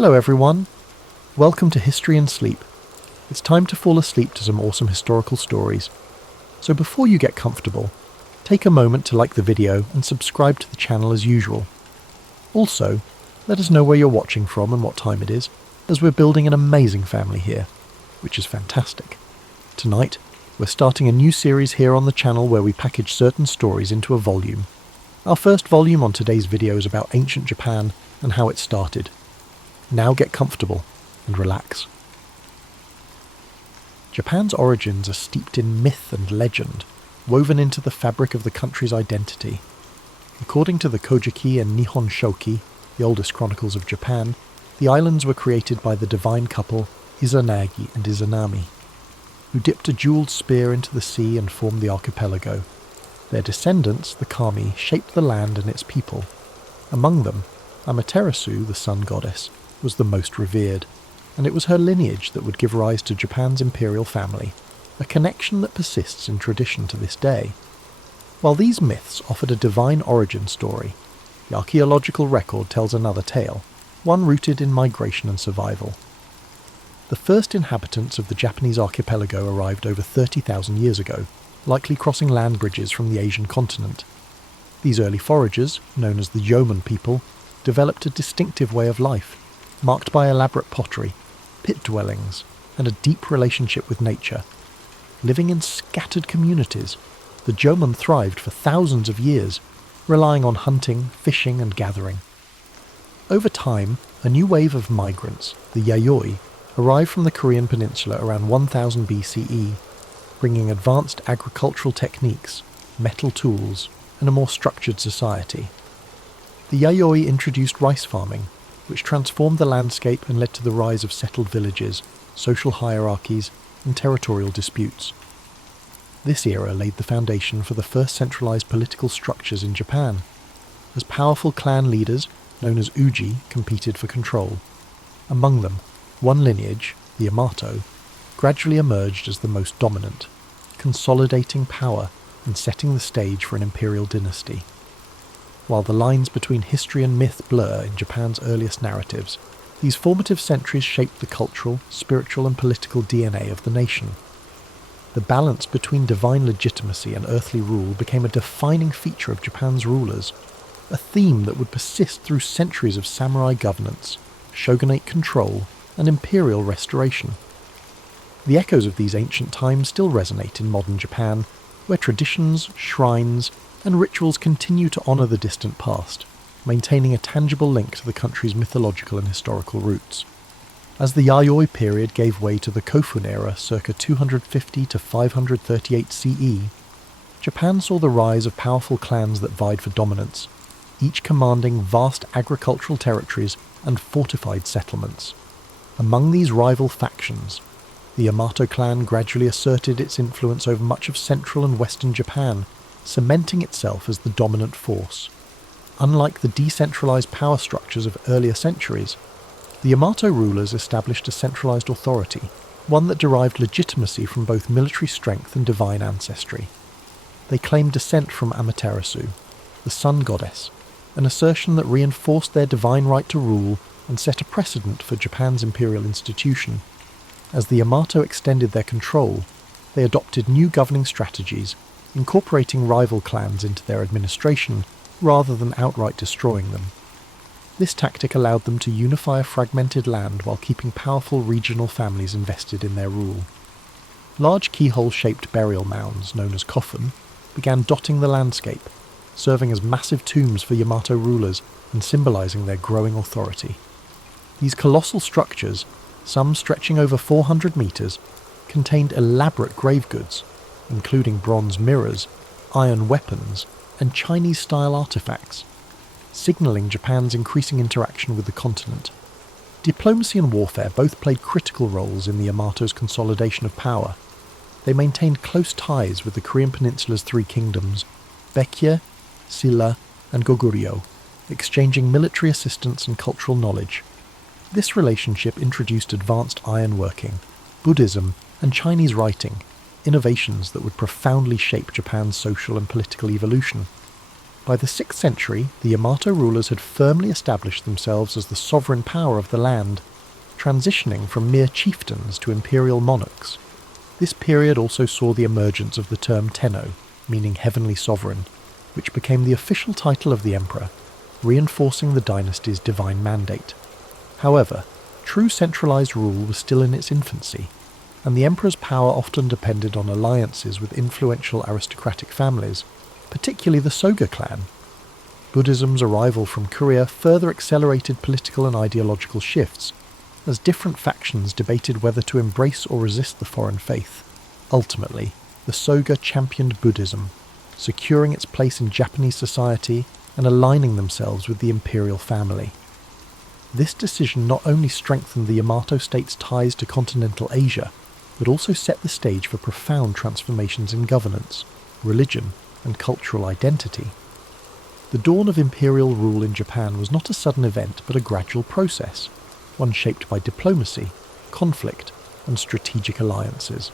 Hello everyone, welcome to History and Sleep. It's time to fall asleep to some awesome historical stories. So before you get comfortable, take a moment to like the video and subscribe to the channel as usual. Also, let us know where you're watching from and what time it is, as we're building an amazing family here, which is fantastic. Tonight, we're starting a new series here on the channel where we package certain stories into a volume. Our first volume on today's video is about ancient Japan and how it started. Now get comfortable and relax. Japan's origins are steeped in myth and legend, woven into the fabric of the country's identity. According to the Kojiki and Nihon Shoki, the oldest chronicles of Japan, the islands were created by the divine couple Izanagi and Izanami, who dipped a jewelled spear into the sea and formed the archipelago. Their descendants, the Kami, shaped the land and its people. Among them, Amaterasu, the sun goddess, was the most revered, and it was her lineage that would give rise to Japan's imperial family, a connection that persists in tradition to this day. While these myths offered a divine origin story, the archaeological record tells another tale, one rooted in migration and survival. The first inhabitants of the Japanese archipelago arrived over 30,000 years ago, likely crossing land bridges from the Asian continent. These early foragers, known as the yeoman people, developed a distinctive way of life, marked by elaborate pottery, pit dwellings, and a deep relationship with nature. Living in scattered communities, the yeoman thrived for thousands of years, relying on hunting, fishing, and gathering. Over time, a new wave of migrants, the Yayoi, arrived from the Korean peninsula around 1000 BCE, bringing advanced agricultural techniques, metal tools, and a more structured society. The Yayoi introduced rice farming, which transformed the landscape and led to the rise of settled villages, social hierarchies, and territorial disputes. This era laid the foundation for the first centralized political structures in Japan, as powerful clan leaders, known as Uji, competed for control. Among them, one lineage, the Yamato, gradually emerged as the most dominant, consolidating power and setting the stage for an imperial dynasty. While the lines between history and myth blur in Japan's earliest narratives, these formative centuries shaped the cultural, spiritual and political DNA of the nation. The balance between divine legitimacy and earthly rule became a defining feature of Japan's rulers, a theme that would persist through centuries of samurai governance, shogunate control, and imperial restoration. The echoes of these ancient times still resonate in modern Japan, where traditions, shrines, and rituals continue to honour the distant past, maintaining a tangible link to the country's mythological and historical roots. As the Yayoi period gave way to the Kofun era circa 250 to 538 CE, Japan saw the rise of powerful clans that vied for dominance, each commanding vast agricultural territories and fortified settlements. Among these rival factions, the Yamato clan gradually asserted its influence over much of central and western Japan, cementing itself as the dominant force. Unlike the decentralized power structures of earlier centuries, the Yamato rulers established a centralized authority, one that derived legitimacy from both military strength and divine ancestry. They claimed descent from Amaterasu, the sun goddess, an assertion that reinforced their divine right to rule and set a precedent for Japan's imperial institution. As the Yamato extended their control, they adopted new governing strategies, incorporating rival clans into their administration rather than outright destroying them. This tactic allowed them to unify a fragmented land while keeping powerful regional families invested in their rule. Large keyhole-shaped burial mounds, known as kofun, began dotting the landscape, serving as massive tombs for Yamato rulers and symbolizing their growing authority. These colossal structures, some stretching over 400 meters, contained elaborate grave goods, including bronze mirrors, iron weapons, and Chinese-style artifacts, signalling Japan's increasing interaction with the continent. Diplomacy and warfare both played critical roles in the Yamato's consolidation of power. They maintained close ties with the Korean peninsula's three kingdoms, Baekje, Silla, and Goguryeo, exchanging military assistance and cultural knowledge. This relationship introduced advanced ironworking, Buddhism, and Chinese writing, innovations that would profoundly shape Japan's social and political evolution. By the 6th century, the Yamato rulers had firmly established themselves as the sovereign power of the land, transitioning from mere chieftains to imperial monarchs. This period also saw the emergence of the term Tenno, meaning heavenly sovereign, which became the official title of the emperor, reinforcing the dynasty's divine mandate. However, true centralized rule was still in its infancy, and the emperor's power often depended on alliances with influential aristocratic families, particularly the Soga clan. Buddhism's arrival from Korea further accelerated political and ideological shifts, as different factions debated whether to embrace or resist the foreign faith. Ultimately, the Soga championed Buddhism, securing its place in Japanese society and aligning themselves with the imperial family. This decision not only strengthened the Yamato state's ties to continental Asia, but also set the stage for profound transformations in governance, religion, and cultural identity. The dawn of imperial rule in Japan was not a sudden event but a gradual process, one shaped by diplomacy, conflict, and strategic alliances.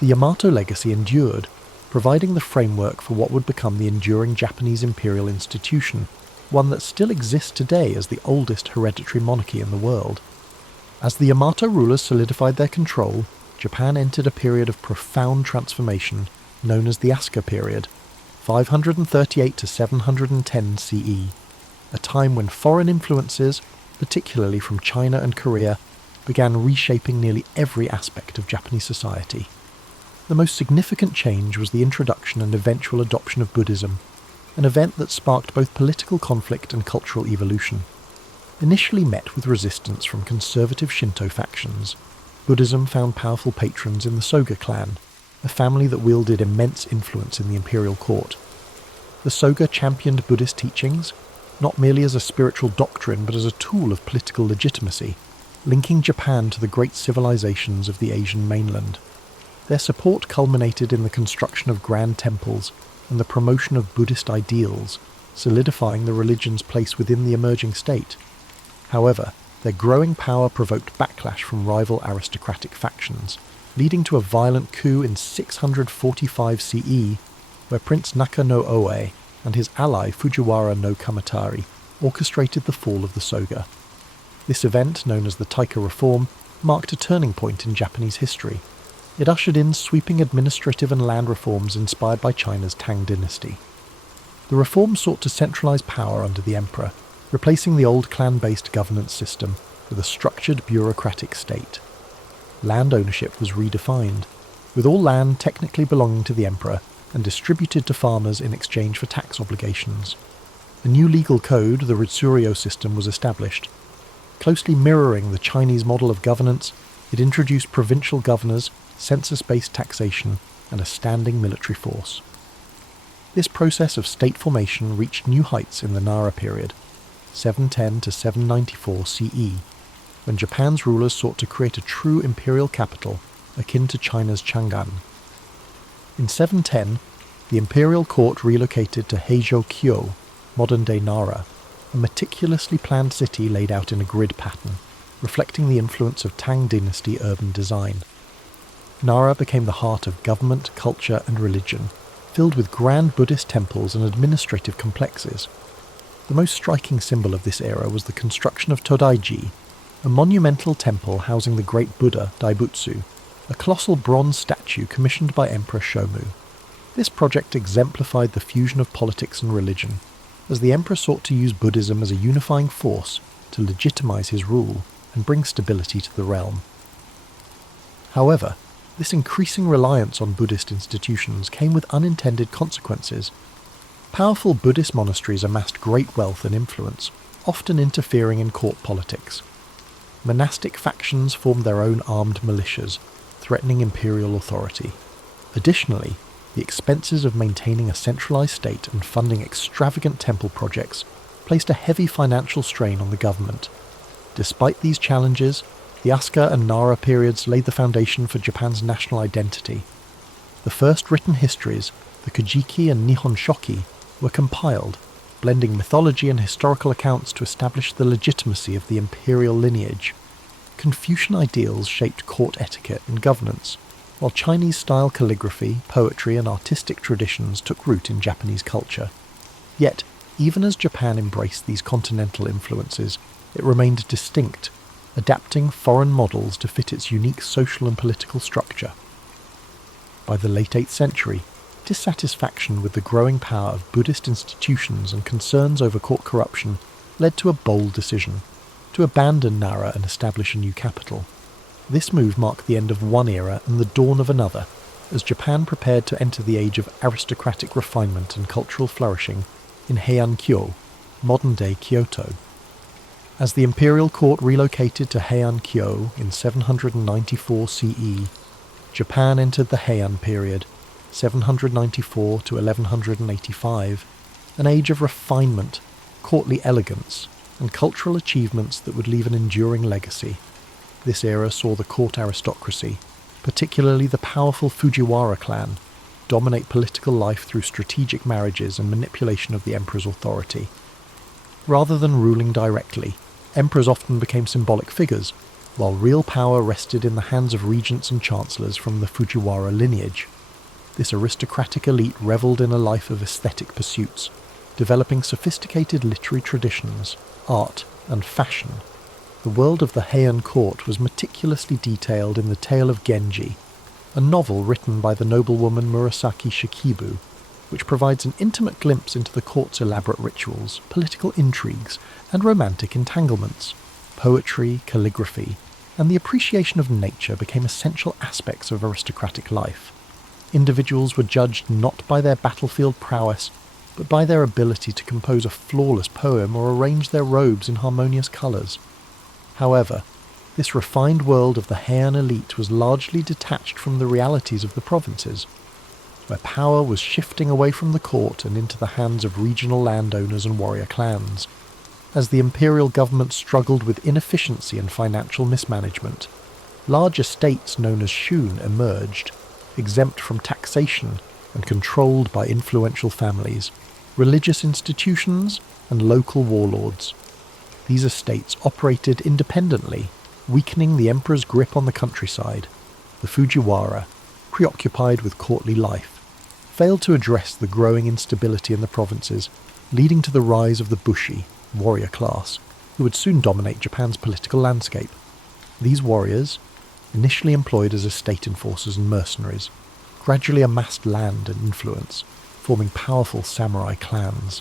The Yamato legacy endured, providing the framework for what would become the enduring Japanese imperial institution, one that still exists today as the oldest hereditary monarchy in the world. As the Yamato rulers solidified their control, Japan entered a period of profound transformation known as the Asuka period, 538 to 710 CE, a time when foreign influences, particularly from China and Korea, began reshaping nearly every aspect of Japanese society. The most significant change was the introduction and eventual adoption of Buddhism, an event that sparked both political conflict and cultural evolution. Initially met with resistance from conservative Shinto factions, Buddhism found powerful patrons in the Soga clan, a family that wielded immense influence in the imperial court. The Soga championed Buddhist teachings, not merely as a spiritual doctrine but as a tool of political legitimacy, linking Japan to the great civilizations of the Asian mainland. Their support culminated in the construction of grand temples and the promotion of Buddhist ideals, solidifying the religion's place within the emerging state. However, their growing power provoked backlash from rival aristocratic factions, leading to a violent coup in 645 CE, where Prince Naka no Oe and his ally Fujiwara no Kamatari orchestrated the fall of the Soga. This event, known as the Taika Reform, marked a turning point in Japanese history. It ushered in sweeping administrative and land reforms inspired by China's Tang dynasty. The reforms sought to centralize power under the emperor, replacing the old clan-based governance system with a structured bureaucratic state. Land ownership was redefined, with all land technically belonging to the emperor and distributed to farmers in exchange for tax obligations. A new legal code, the Ritsuryo system, was established. Closely mirroring the Chinese model of governance, it introduced provincial governors, census-based taxation, and a standing military force. This process of state formation reached new heights in the Nara period, 710 to 794 CE, when Japan's rulers sought to create a true imperial capital akin to China's Chang'an. In 710, the imperial court relocated to Heijo-kyo, modern-day Nara, a meticulously planned city laid out in a grid pattern, reflecting the influence of Tang dynasty urban design. Nara became the heart of government, culture, and religion, filled with grand Buddhist temples and administrative complexes. The most striking symbol of this era was the construction of Todaiji, a monumental temple housing the great Buddha Daibutsu, a colossal bronze statue commissioned by Emperor Shomu. This project exemplified the fusion of politics and religion, as the emperor sought to use Buddhism as a unifying force to legitimize his rule and bring stability to the realm. However, this increasing reliance on Buddhist institutions came with unintended consequences. Powerful Buddhist monasteries amassed great wealth and influence, often interfering in court politics. Monastic factions formed their own armed militias, threatening imperial authority. Additionally, the expenses of maintaining a centralized state and funding extravagant temple projects placed a heavy financial strain on the government. Despite these challenges, the Asuka and Nara periods laid the foundation for Japan's national identity. The first written histories, the Kojiki and Nihon Shoki, were compiled, blending mythology and historical accounts to establish the legitimacy of the imperial lineage. Confucian ideals shaped court etiquette and governance, while Chinese-style calligraphy, poetry, and artistic traditions took root in Japanese culture. Yet, even as Japan embraced these continental influences, it remained distinct, adapting foreign models to fit its unique social and political structure. By the late 8th century, dissatisfaction with the growing power of Buddhist institutions and concerns over court corruption led to a bold decision to abandon Nara and establish a new capital. This move marked the end of one era and the dawn of another, as Japan prepared to enter the age of aristocratic refinement and cultural flourishing in Heian-kyo, modern-day Kyoto. As the imperial court relocated to Heian-kyo in 794 CE, Japan entered the Heian period, 794 to 1185, an age of refinement, courtly elegance, and cultural achievements that would leave an enduring legacy. This era saw the court aristocracy, particularly the powerful Fujiwara clan, dominate political life through strategic marriages and manipulation of the emperor's authority. Rather than ruling directly, emperors often became symbolic figures, while real power rested in the hands of regents and chancellors from the Fujiwara lineage. This aristocratic elite revelled in a life of aesthetic pursuits, developing sophisticated literary traditions, art, and fashion. The world of the Heian court was meticulously detailed in The Tale of Genji, a novel written by the noblewoman Murasaki Shikibu, which provides an intimate glimpse into the court's elaborate rituals, political intrigues, and romantic entanglements. Poetry, calligraphy, and the appreciation of nature became essential aspects of aristocratic life. Individuals were judged not by their battlefield prowess, but by their ability to compose a flawless poem or arrange their robes in harmonious colours. However, this refined world of the Heian elite was largely detached from the realities of the provinces, where power was shifting away from the court and into the hands of regional landowners and warrior clans. As the imperial government struggled with inefficiency and financial mismanagement, large estates known as shun emerged, exempt from taxation and controlled by influential families, religious institutions, and local warlords. These estates operated independently, weakening the emperor's grip on the countryside. The Fujiwara, preoccupied with courtly life, failed to address the growing instability in the provinces, leading to the rise of the Bushi, warrior class, who would soon dominate Japan's political landscape. These warriors, initially employed as estate enforcers and mercenaries, gradually amassed land and influence, forming powerful samurai clans.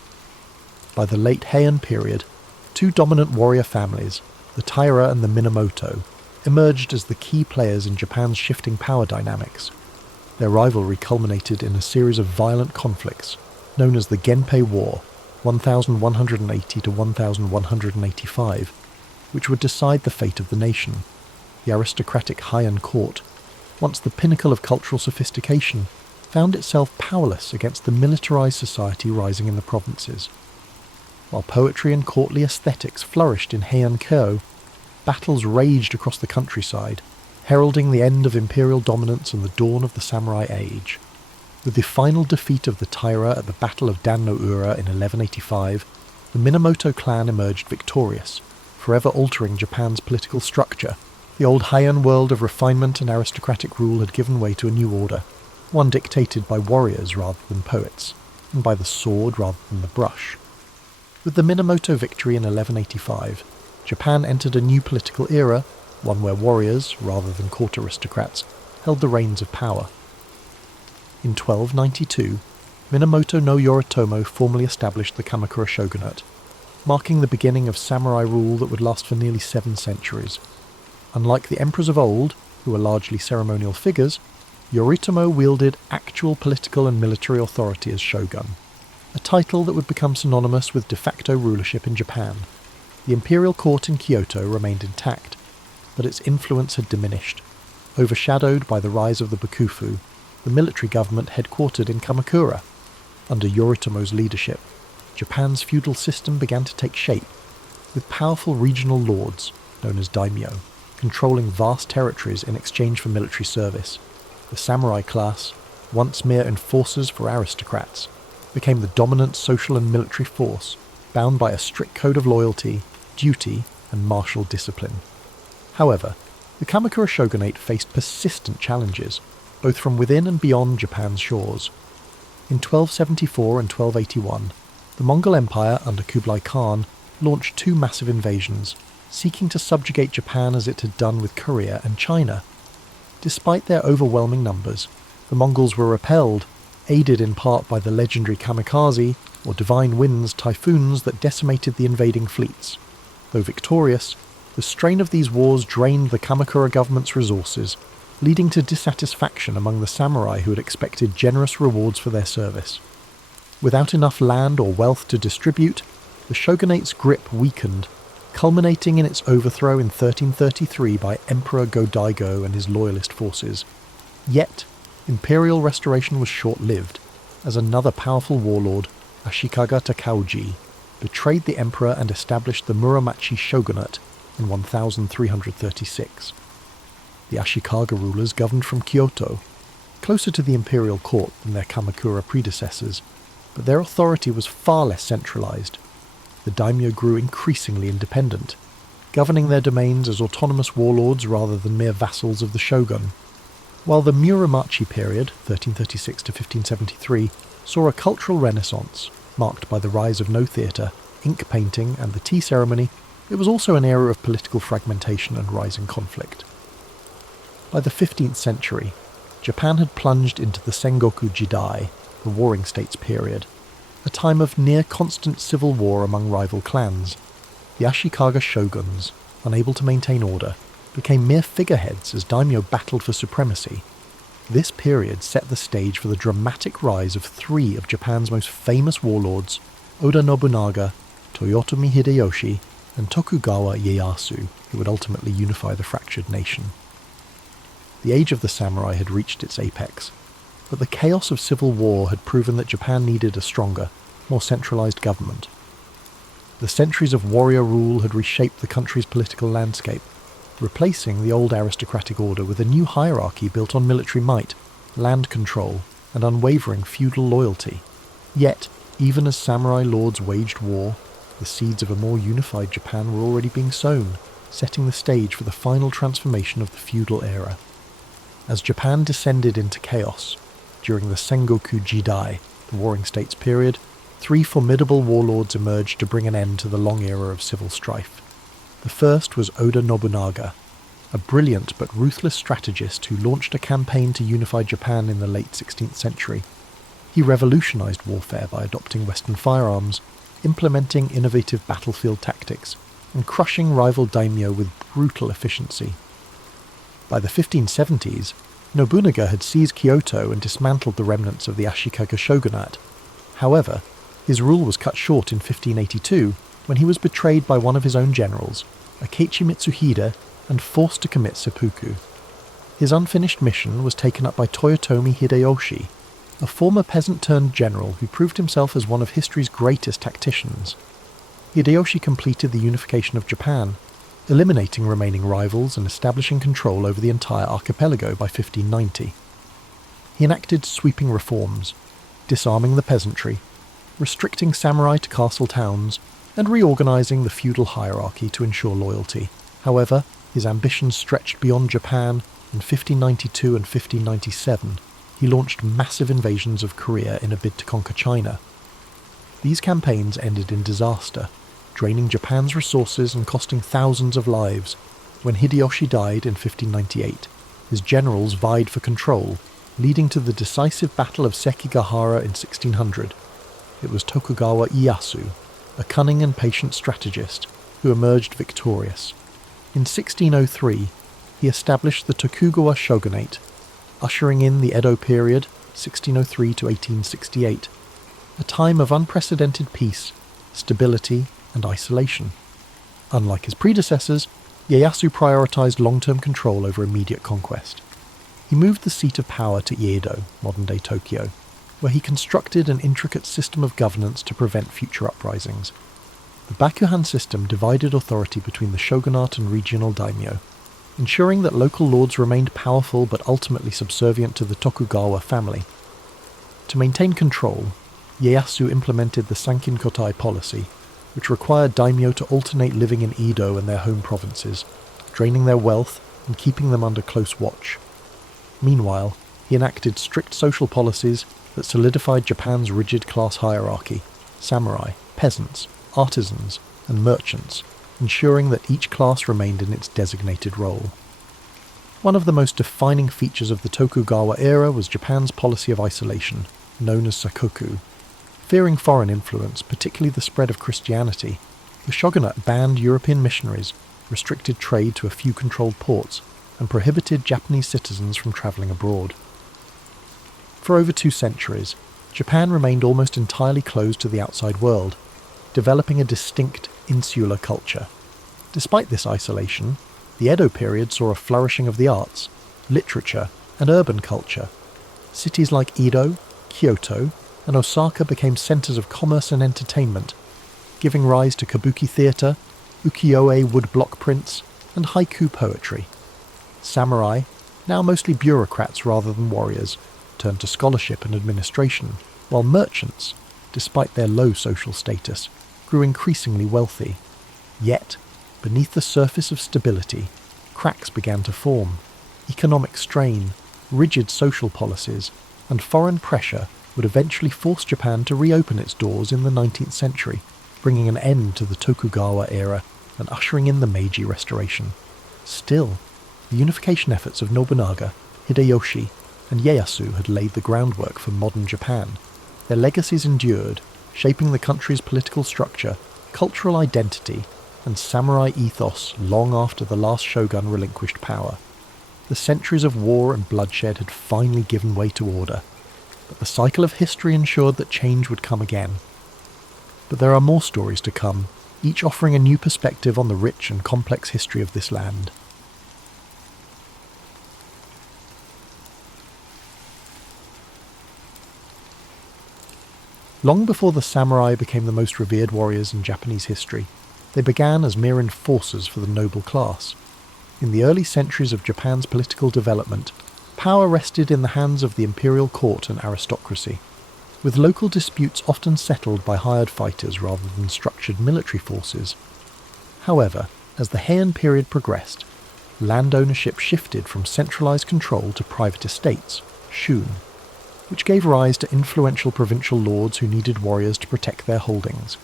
By the late Heian period, two dominant warrior families, the Taira and the Minamoto, emerged as the key players in Japan's shifting power dynamics. Their rivalry culminated in a series of violent conflicts, known as the Genpei War, 1180 to 1185, which would decide the fate of the nation. The aristocratic Heian court, once the pinnacle of cultural sophistication, found itself powerless against the militarized society rising in the provinces. While poetry and courtly aesthetics flourished in Heian-kyo, battles raged across the countryside, heralding the end of imperial dominance and the dawn of the samurai age. With the final defeat of the Taira at the Battle of Dan-no-ura in 1185, the Minamoto clan emerged victorious, forever altering Japan's political structure. The old Heian world of refinement and aristocratic rule had given way to a new order, one dictated by warriors rather than poets, and by the sword rather than the brush. With the Minamoto victory in 1185, Japan entered a new political era, one where warriors, rather than court aristocrats, held the reins of power. In 1292, Minamoto no Yoritomo formally established the Kamakura shogunate, marking the beginning of samurai rule that would last for nearly 7 centuries. Unlike the emperors of old, who were largely ceremonial figures, Yoritomo wielded actual political and military authority as shogun, a title that would become synonymous with de facto rulership in Japan. The imperial court in Kyoto remained intact, but its influence had diminished, overshadowed by the rise of the Bakufu, the military government headquartered in Kamakura. Under Yoritomo's leadership, Japan's feudal system began to take shape, with powerful regional lords, known as daimyo, controlling vast territories in exchange for military service. The samurai class, once mere enforcers for aristocrats, became the dominant social and military force, bound by a strict code of loyalty, duty, and martial discipline. However, the Kamakura shogunate faced persistent challenges, both from within and beyond Japan's shores. In 1274 and 1281, The Mongol Empire under Kublai Khan launched two massive invasions, seeking to subjugate Japan as it had done with Korea and China. Despite their overwhelming numbers, the Mongols were repelled, aided in part by the legendary kamikaze, or divine winds typhoons that decimated the invading fleets. Though victorious, the strain of these wars drained the Kamakura government's resources, leading to dissatisfaction among the samurai who had expected generous rewards for their service. Without enough land or wealth to distribute, the shogunate's grip weakened, culminating in its overthrow in 1333 by Emperor Go-Daigo and his loyalist forces. Yet, imperial restoration was short-lived, as another powerful warlord, Ashikaga Takauji, betrayed the emperor and established the Muromachi shogunate in 1336. The Ashikaga rulers governed from Kyoto, closer to the imperial court than their Kamakura predecessors, but their authority was far less centralized. The daimyo grew increasingly independent, governing their domains as autonomous warlords rather than mere vassals of the shogun. While the Muromachi period, 1336 to 1573, saw a cultural renaissance, marked by the rise of no theatre, ink painting and the tea ceremony, it was also an era of political fragmentation and rising conflict. By the 15th century, Japan had plunged into the Sengoku Jidai, the Warring States period, a time of near-constant civil war among rival clans. The Ashikaga shoguns, unable to maintain order, became mere figureheads as daimyo battled for supremacy. This period set the stage for the dramatic rise of three of Japan's most famous warlords, Oda Nobunaga, Toyotomi Hideyoshi, and Tokugawa Ieyasu, who would ultimately unify the fractured nation. The age of the samurai had reached its apex, but the chaos of civil war had proven that Japan needed a stronger, more centralized government. The centuries of warrior rule had reshaped the country's political landscape, replacing the old aristocratic order with a new hierarchy built on military might, land control, and unwavering feudal loyalty. Yet, even as samurai lords waged war, the seeds of a more unified Japan were already being sown, setting the stage for the final transformation of the feudal era. As Japan descended into chaos, during the Sengoku Jidai, the Warring States period, three formidable warlords emerged to bring an end to the long era of civil strife. The first was Oda Nobunaga, a brilliant but ruthless strategist who launched a campaign to unify Japan in the late 16th century. He revolutionized warfare by adopting Western firearms, implementing innovative battlefield tactics, and crushing rival daimyo with brutal efficiency. By the 1570s, Nobunaga had seized Kyoto and dismantled the remnants of the Ashikaga shogunate. However, his rule was cut short in 1582 when he was betrayed by one of his own generals, Akechi Mitsuhide, and forced to commit seppuku. His unfinished mission was taken up by Toyotomi Hideyoshi, a former peasant-turned-general who proved himself as one of history's greatest tacticians. Hideyoshi completed the unification of Japan, eliminating remaining rivals and establishing control over the entire archipelago by 1590. He enacted sweeping reforms, disarming the peasantry, restricting samurai to castle towns, and reorganizing the feudal hierarchy to ensure loyalty. However, his ambitions stretched beyond Japan. In 1592 and 1597, he launched massive invasions of Korea in a bid to conquer China. These campaigns ended in disaster, draining Japan's resources and costing thousands of lives. When Hideyoshi died in 1598, his generals vied for control, leading to the decisive Battle of Sekigahara in 1600. It was Tokugawa Ieyasu, a cunning and patient strategist, who emerged victorious. In 1603, he established the Tokugawa shogunate, ushering in the Edo period, 1603 to 1868, a time of unprecedented peace, stability, and isolation. Unlike his predecessors, Ieyasu prioritized long-term control over immediate conquest. He moved the seat of power to Edo, modern-day Tokyo, where he constructed an intricate system of governance to prevent future uprisings. The Bakuhan system divided authority between the shogunate and regional daimyo, ensuring that local lords remained powerful but ultimately subservient to the Tokugawa family. To maintain control, Ieyasu implemented the Sankin-kotai policy, which required daimyo to alternate living in Edo and their home provinces, draining their wealth and keeping them under close watch. Meanwhile, he enacted strict social policies that solidified Japan's rigid class hierarchy, samurai, peasants, artisans, and merchants, ensuring that each class remained in its designated role. One of the most defining features of the Tokugawa era was Japan's policy of isolation, known as sakoku. Fearing foreign influence, particularly the spread of Christianity, the shogunate banned European missionaries, restricted trade to a few controlled ports, and prohibited Japanese citizens from travelling abroad. For over 2 centuries, Japan remained almost entirely closed to the outside world, developing a distinct insular culture. Despite this isolation, the Edo period saw a flourishing of the arts, literature, and urban culture. Cities like Edo, Kyoto, and Osaka became centres of commerce and entertainment, giving rise to kabuki theatre, ukiyo-e woodblock prints, and haiku poetry. Samurai, now mostly bureaucrats rather than warriors, turned to scholarship and administration, while merchants, despite their low social status, grew increasingly wealthy. Yet, beneath the surface of stability, cracks began to form. Economic strain, rigid social policies, and foreign pressure would eventually force Japan to reopen its doors in the 19th century, bringing an end to the Tokugawa era and ushering in the Meiji Restoration. Still, the unification efforts of Nobunaga, Hideyoshi, and Ieyasu had laid the groundwork for modern Japan. Their legacies endured, shaping the country's political structure, cultural identity, and samurai ethos long after the last shogun relinquished power. The centuries of war and bloodshed had finally given way to order, but the cycle of history ensured that change would come again. But there are more stories to come, each offering a new perspective on the rich and complex history of this land. Long before the samurai became the most revered warriors in Japanese history, they began as mere enforcers for the noble class. In the early centuries of Japan's political development, power rested in the hands of the imperial court and aristocracy, with local disputes often settled by hired fighters rather than structured military forces. However, as the Heian period progressed, land ownership shifted from centralized control to private estates, shun, which gave rise to influential provincial lords who needed warriors to protect their holdings.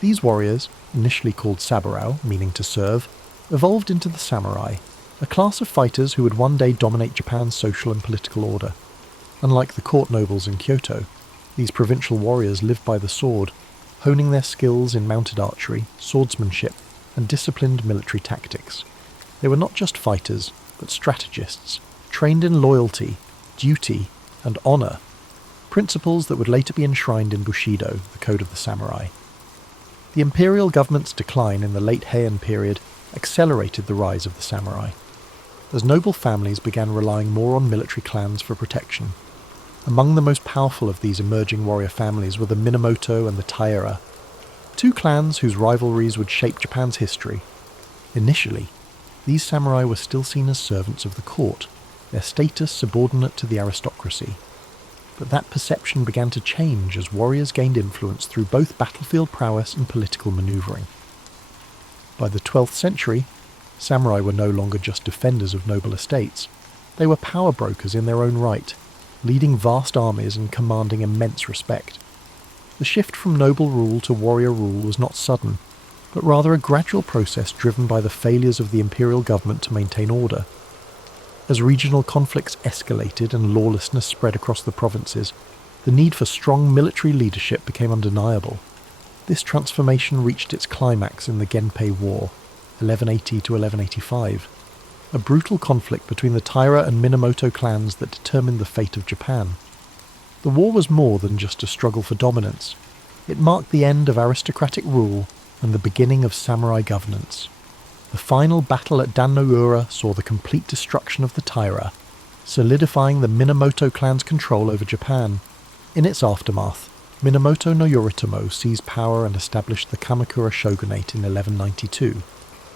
These warriors, initially called saburao, meaning to serve, evolved into the samurai, a class of fighters who would one day dominate Japan's social and political order. Unlike the court nobles in Kyoto, these provincial warriors lived by the sword, honing their skills in mounted archery, swordsmanship, and disciplined military tactics. They were not just fighters, but strategists, trained in loyalty, duty, and honour, principles that would later be enshrined in Bushido, the code of the samurai. The imperial government's decline in the late Heian period accelerated the rise of the samurai, as noble families began relying more on military clans for protection. Among the most powerful of these emerging warrior families were the Minamoto and the Taira, 2 clans whose rivalries would shape Japan's history. Initially, these samurai were still seen as servants of the court, their status subordinate to the aristocracy. But that perception began to change as warriors gained influence through both battlefield prowess and political manoeuvring. By the 12th century, samurai were no longer just defenders of noble estates. They were power brokers in their own right, leading vast armies and commanding immense respect. The shift from noble rule to warrior rule was not sudden, but rather a gradual process driven by the failures of the imperial government to maintain order. As regional conflicts escalated and lawlessness spread across the provinces, the need for strong military leadership became undeniable. This transformation reached its climax in the Genpei War, 1180 to 1185, a brutal conflict between the Taira and Minamoto clans that determined the fate of Japan. The war was more than just a struggle for dominance. It marked the end of aristocratic rule and the beginning of samurai governance. The final battle at Dan-no-ura saw the complete destruction of the Taira, solidifying the Minamoto clan's control over Japan. In its aftermath, Minamoto no Yoritomo seized power and established the Kamakura shogunate in 1192,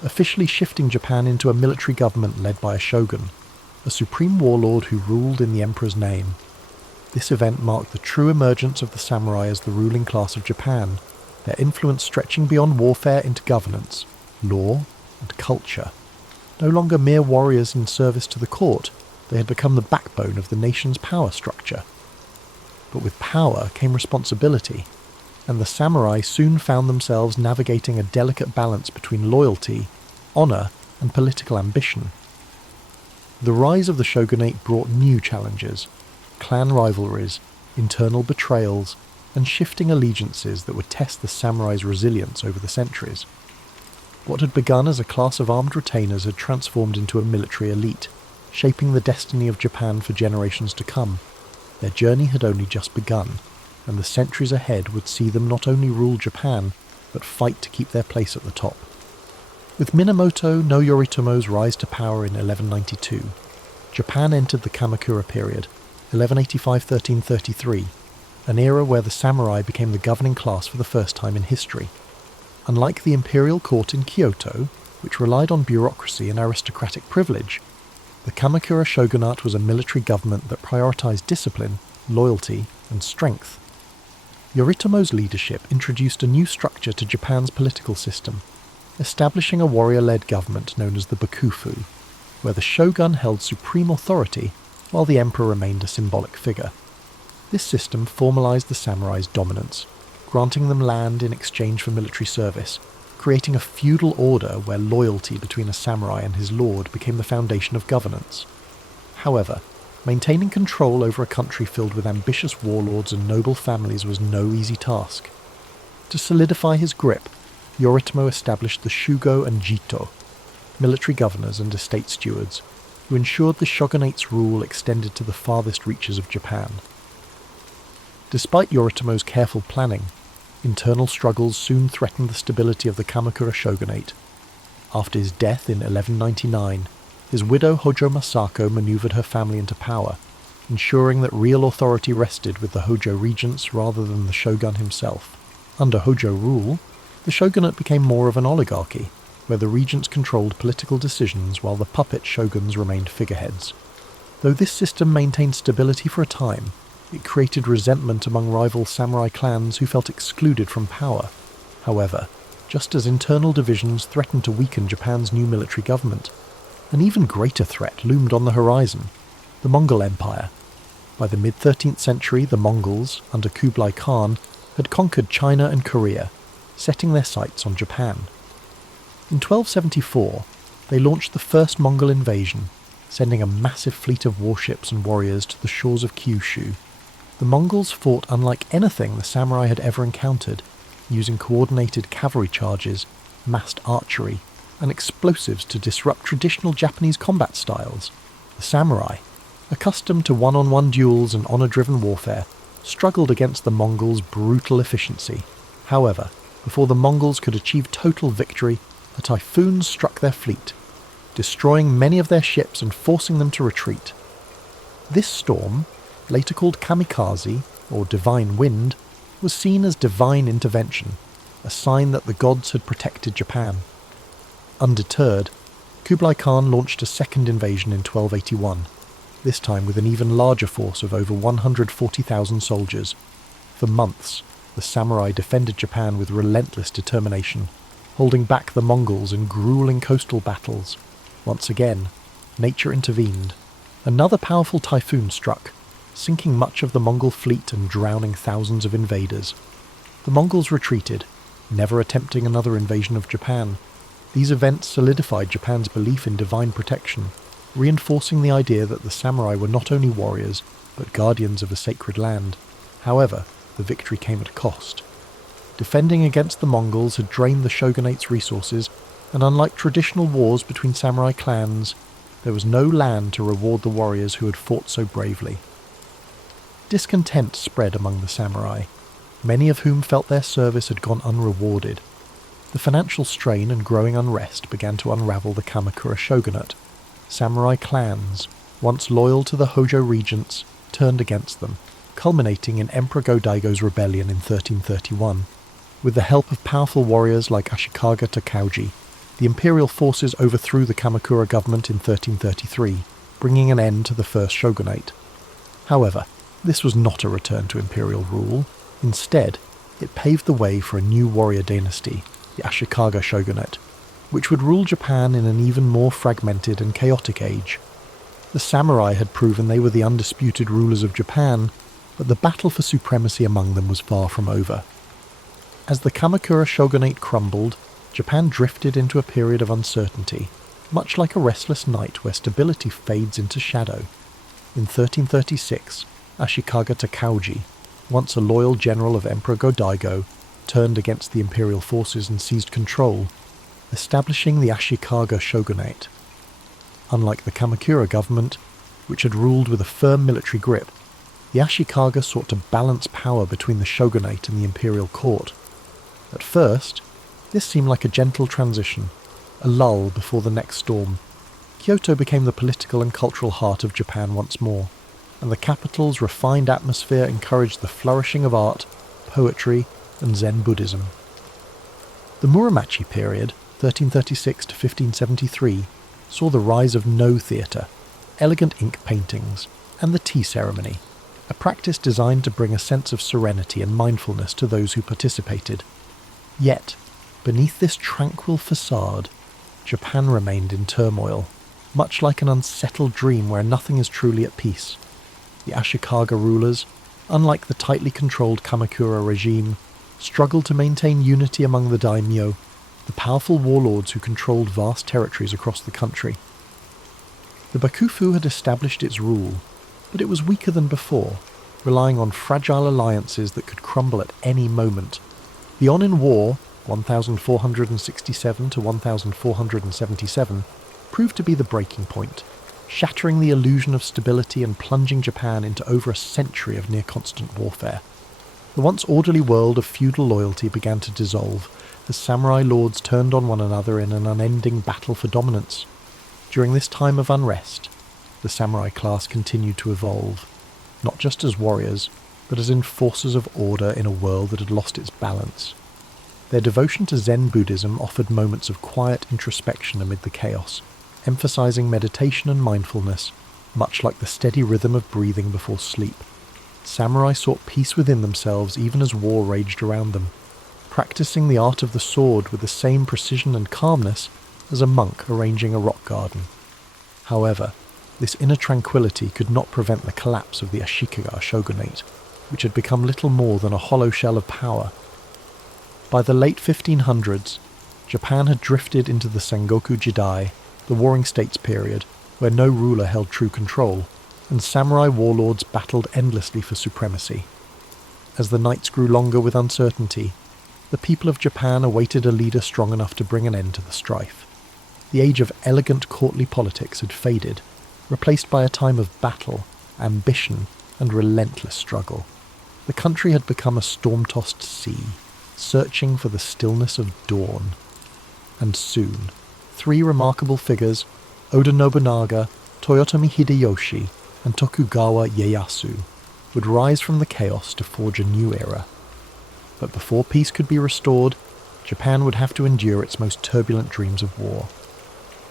officially shifting Japan into a military government led by a shogun, a supreme warlord who ruled in the emperor's name. This event marked the true emergence of the samurai as the ruling class of Japan, their influence stretching beyond warfare into governance, law, and culture. No longer mere warriors in service to the court, they had become the backbone of the nation's power structure. But with power came responsibility. and the samurai soon found themselves navigating a delicate balance between loyalty, honour, and political ambition. The rise of the shogunate brought new challenges: clan rivalries, internal betrayals, and shifting allegiances that would test the samurai's resilience over the centuries. What had begun as a class of armed retainers had transformed into a military elite, shaping the destiny of Japan for generations to come. Their journey had only just begun, and the centuries ahead would see them not only rule Japan, but fight to keep their place at the top. With Minamoto no Yoritomo's rise to power in 1192, Japan entered the Kamakura period, 1185–1333, an era where the samurai became the governing class for the first time in history. Unlike the imperial court in Kyoto, which relied on bureaucracy and aristocratic privilege, the Kamakura shogunate was a military government that prioritized discipline, loyalty, and strength. Yoritomo's leadership introduced a new structure to Japan's political system, establishing a warrior-led government known as the Bakufu, where the shogun held supreme authority while the emperor remained a symbolic figure. This system formalized the samurai's dominance, granting them land in exchange for military service, creating a feudal order where loyalty between a samurai and his lord became the foundation of governance. However, maintaining control over a country filled with ambitious warlords and noble families was no easy task. To solidify his grip, Yoritomo established the Shugo and Jito, military governors and estate stewards, who ensured the shogunate's rule extended to the farthest reaches of Japan. Despite Yoritomo's careful planning, internal struggles soon threatened the stability of the Kamakura shogunate. After his death in 1199, his widow Hojo Masako maneuvered her family into power, ensuring that real authority rested with the Hojo regents rather than the shogun himself. Under Hojo rule, the shogunate became more of an oligarchy, where the regents controlled political decisions while the puppet shoguns remained figureheads. Though this system maintained stability for a time, it created resentment among rival samurai clans who felt excluded from power. However, just as internal divisions threatened to weaken Japan's new military government, an even greater threat loomed on the horizon: the Mongol Empire. By the mid-13th century, the Mongols, under Kublai Khan, had conquered China and Korea, setting their sights on Japan. In 1274, they launched the first Mongol invasion, sending a massive fleet of warships and warriors to the shores of Kyushu. The Mongols fought unlike anything the samurai had ever encountered, using coordinated cavalry charges, massed archery, and explosives to disrupt traditional Japanese combat styles. The samurai, accustomed to one-on-one duels and honor-driven warfare, struggled against the Mongols' brutal efficiency. However, before the Mongols could achieve total victory, a typhoon struck their fleet, destroying many of their ships and forcing them to retreat. This storm, later called kamikaze, or divine wind, was seen as divine intervention, a sign that the gods had protected Japan. Undeterred, Kublai Khan launched a second invasion in 1281, this time with an even larger force of over 140,000 soldiers. For months, the samurai defended Japan with relentless determination, holding back the Mongols in grueling coastal battles. Once again, nature intervened. Another powerful typhoon struck, sinking much of the Mongol fleet and drowning thousands of invaders. The Mongols retreated, never attempting another invasion of Japan. These events solidified Japan's belief in divine protection, reinforcing the idea that the samurai were not only warriors, but guardians of a sacred land. However, the victory came at a cost. Defending against the Mongols had drained the shogunate's resources, and unlike traditional wars between samurai clans, there was no land to reward the warriors who had fought so bravely. Discontent spread among the samurai, many of whom felt their service had gone unrewarded. The financial strain and growing unrest began to unravel the Kamakura shogunate. Samurai clans, once loyal to the Hojo regents, turned against them, culminating in Emperor Go-Daigo's rebellion in 1331. With the help of powerful warriors like Ashikaga Takauji, the imperial forces overthrew the Kamakura government in 1333, bringing an end to the first shogunate. However, this was not a return to imperial rule. Instead, it paved the way for a new warrior dynasty, the Ashikaga shogunate, which would rule Japan in an even more fragmented and chaotic age. The samurai had proven they were the undisputed rulers of Japan, but the battle for supremacy among them was far from over. As the Kamakura shogunate crumbled, Japan drifted into a period of uncertainty, much like a restless night where stability fades into shadow. In 1336, Ashikaga Takauji, once a loyal general of Emperor Go-Daigo, turned against the imperial forces and seized control, establishing the Ashikaga shogunate. Unlike the Kamakura government, which had ruled with a firm military grip, the Ashikaga sought to balance power between the shogunate and the imperial court. At first, this seemed like a gentle transition, a lull before the next storm. Kyoto became the political and cultural heart of Japan once more, and the capital's refined atmosphere encouraged the flourishing of art, poetry, and Zen Buddhism. The Muromachi period, 1336 to 1573, saw the rise of No theatre, elegant ink paintings, and the tea ceremony, a practice designed to bring a sense of serenity and mindfulness to those who participated. Yet, beneath this tranquil facade, Japan remained in turmoil, much like an unsettled dream where nothing is truly at peace. The Ashikaga rulers, unlike the tightly controlled Kamakura regime, struggled to maintain unity among the daimyo, the powerful warlords who controlled vast territories across the country. The Bakufu had established its rule, but it was weaker than before, relying on fragile alliances that could crumble at any moment. The Onin War, 1467 to 1477, proved to be the breaking point, shattering the illusion of stability and plunging Japan into over a century of near-constant warfare. The once orderly world of feudal loyalty began to dissolve, as samurai lords turned on one another in an unending battle for dominance. During this time of unrest, the samurai class continued to evolve, not just as warriors, but as enforcers of order in a world that had lost its balance. Their devotion to Zen Buddhism offered moments of quiet introspection amid the chaos, emphasizing meditation and mindfulness, much like the steady rhythm of breathing before sleep. Samurai sought peace within themselves even as war raged around them, practicing the art of the sword with the same precision and calmness as a monk arranging a rock garden. However, this inner tranquility could not prevent the collapse of the Ashikaga shogunate, which had become little more than a hollow shell of power. By the late 1500s, Japan had drifted into the Sengoku Jidai, the Warring States period, where no ruler held true control, and samurai warlords battled endlessly for supremacy. As the nights grew longer with uncertainty, the people of Japan awaited a leader strong enough to bring an end to the strife. The age of elegant courtly politics had faded, replaced by a time of battle, ambition, and relentless struggle. The country had become a storm-tossed sea, searching for the stillness of dawn. And soon, three remarkable figures, Oda Nobunaga, Toyotomi Hideyoshi, and Tokugawa Ieyasu, would rise from the chaos to forge a new era. But before peace could be restored, Japan would have to endure its most turbulent dreams of war.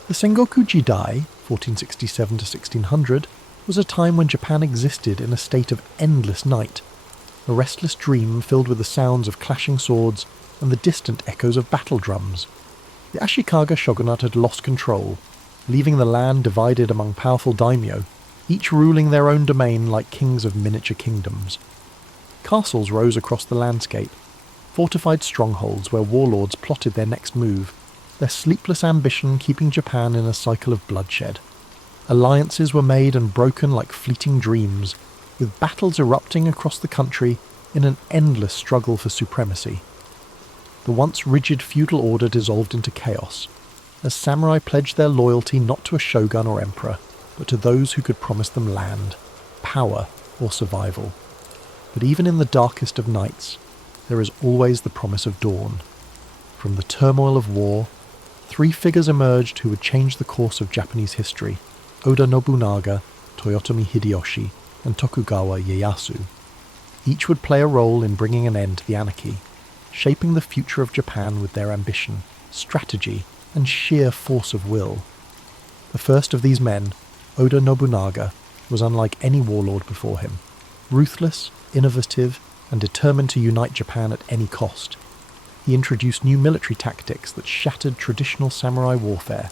The Sengoku Jidai, 1467 to 1600, was a time when Japan existed in a state of endless night, a restless dream filled with the sounds of clashing swords and the distant echoes of battle drums. The Ashikaga shogunate had lost control, leaving the land divided among powerful daimyo, each ruling their own domain like kings of miniature kingdoms. Castles rose across the landscape, fortified strongholds where warlords plotted their next move, their sleepless ambition keeping Japan in a cycle of bloodshed. Alliances were made and broken like fleeting dreams, with battles erupting across the country in an endless struggle for supremacy. The once rigid feudal order dissolved into chaos, as samurai pledged their loyalty not to a shogun or emperor, but to those who could promise them land, power, or survival. But even in the darkest of nights, there is always the promise of dawn. From the turmoil of war, three figures emerged who would change the course of Japanese history: Oda Nobunaga, Toyotomi Hideyoshi, and Tokugawa Ieyasu. Each would play a role in bringing an end to the anarchy, shaping the future of Japan with their ambition, strategy, and sheer force of will. The first of these men, Oda Nobunaga, was unlike any warlord before him. Ruthless, innovative, and determined to unite Japan at any cost. He introduced new military tactics that shattered traditional samurai warfare.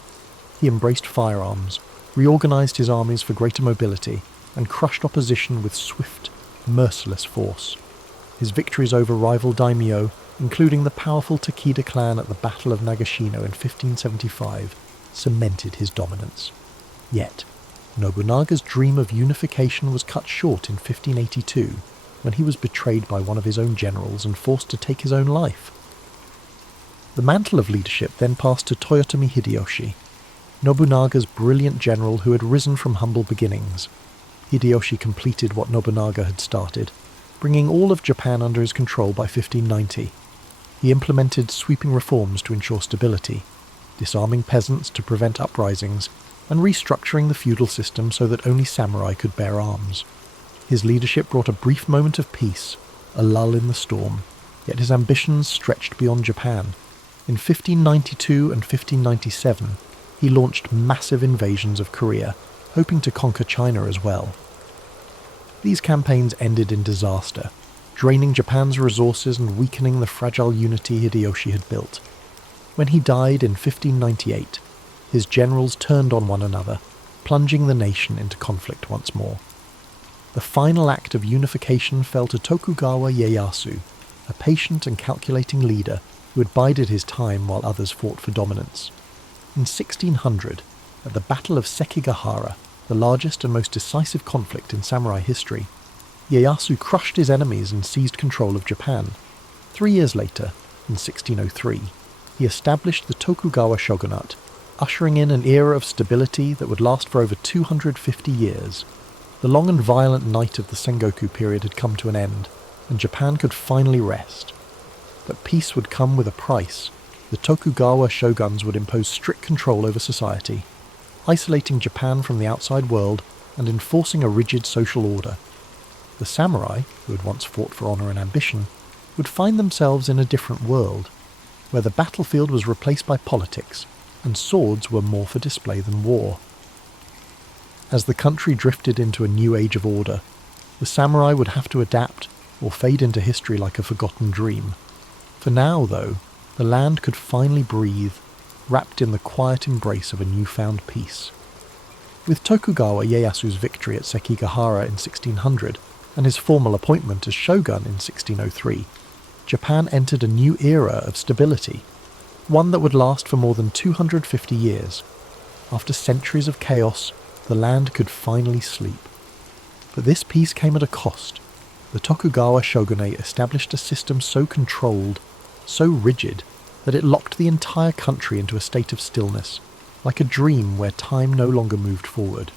He embraced firearms, reorganized his armies for greater mobility, and crushed opposition with swift, merciless force. His victories over rival daimyo including the powerful Takeda clan at the Battle of Nagashino in 1575, cemented his dominance. Yet, Nobunaga's dream of unification was cut short in 1582, when he was betrayed by one of his own generals and forced to take his own life. The mantle of leadership then passed to Toyotomi Hideyoshi, Nobunaga's brilliant general who had risen from humble beginnings. Hideyoshi completed what Nobunaga had started, bringing all of Japan under his control by 1590. He implemented sweeping reforms to ensure stability, disarming peasants to prevent uprisings, and restructuring the feudal system so that only samurai could bear arms. His leadership brought a brief moment of peace, a lull in the storm, yet his ambitions stretched beyond Japan. In 1592 and 1597, he launched massive invasions of Korea, hoping to conquer China as well. These campaigns ended in disaster, draining Japan's resources and weakening the fragile unity Hideyoshi had built. When he died in 1598, his generals turned on one another, plunging the nation into conflict once more. The final act of unification fell to Tokugawa Ieyasu, a patient and calculating leader who had bided his time while others fought for dominance. In 1600, at the Battle of Sekigahara, the largest and most decisive conflict in samurai history, Ieyasu crushed his enemies and seized control of Japan. 3 years later, in 1603, he established the Tokugawa shogunate, ushering in an era of stability that would last for over 250 years. The long and violent night of the Sengoku period had come to an end, and Japan could finally rest. But peace would come with a price. The Tokugawa shoguns would impose strict control over society, isolating Japan from the outside world and enforcing a rigid social order. The samurai, who had once fought for honour and ambition, would find themselves in a different world, where the battlefield was replaced by politics, and swords were more for display than war. As the country drifted into a new age of order, the samurai would have to adapt or fade into history like a forgotten dream. For now, though, the land could finally breathe, wrapped in the quiet embrace of a newfound peace. With Tokugawa Ieyasu's victory at Sekigahara in 1600 and his formal appointment as shogun in 1603, Japan entered a new era of stability, one that would last for more than 250 years. After centuries of chaos, the land could finally sleep. But this peace came at a cost. The Tokugawa shogunate established a system so controlled, so rigid, that it locked the entire country into a state of stillness, like a dream where time no longer moved forward.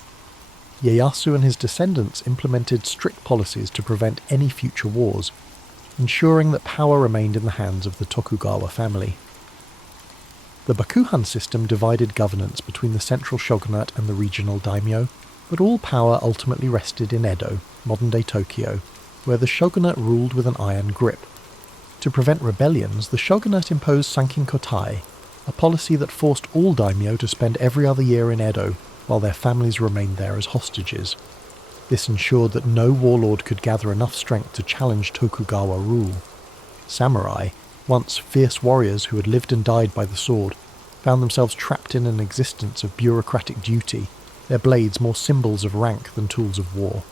Ieyasu and his descendants implemented strict policies to prevent any future wars, ensuring that power remained in the hands of the Tokugawa family. The Bakuhan system divided governance between the central shogunate and the regional daimyo, but all power ultimately rested in Edo, modern-day Tokyo, where the shogunate ruled with an iron grip. To prevent rebellions, the shogunate imposed sankinkotai, a policy that forced all daimyo to spend every other year in Edo, while their families remained there as hostages. This ensured that no warlord could gather enough strength to challenge Tokugawa rule. Samurai, once fierce warriors who had lived and died by the sword, found themselves trapped in an existence of bureaucratic duty, their blades more symbols of rank than tools of war.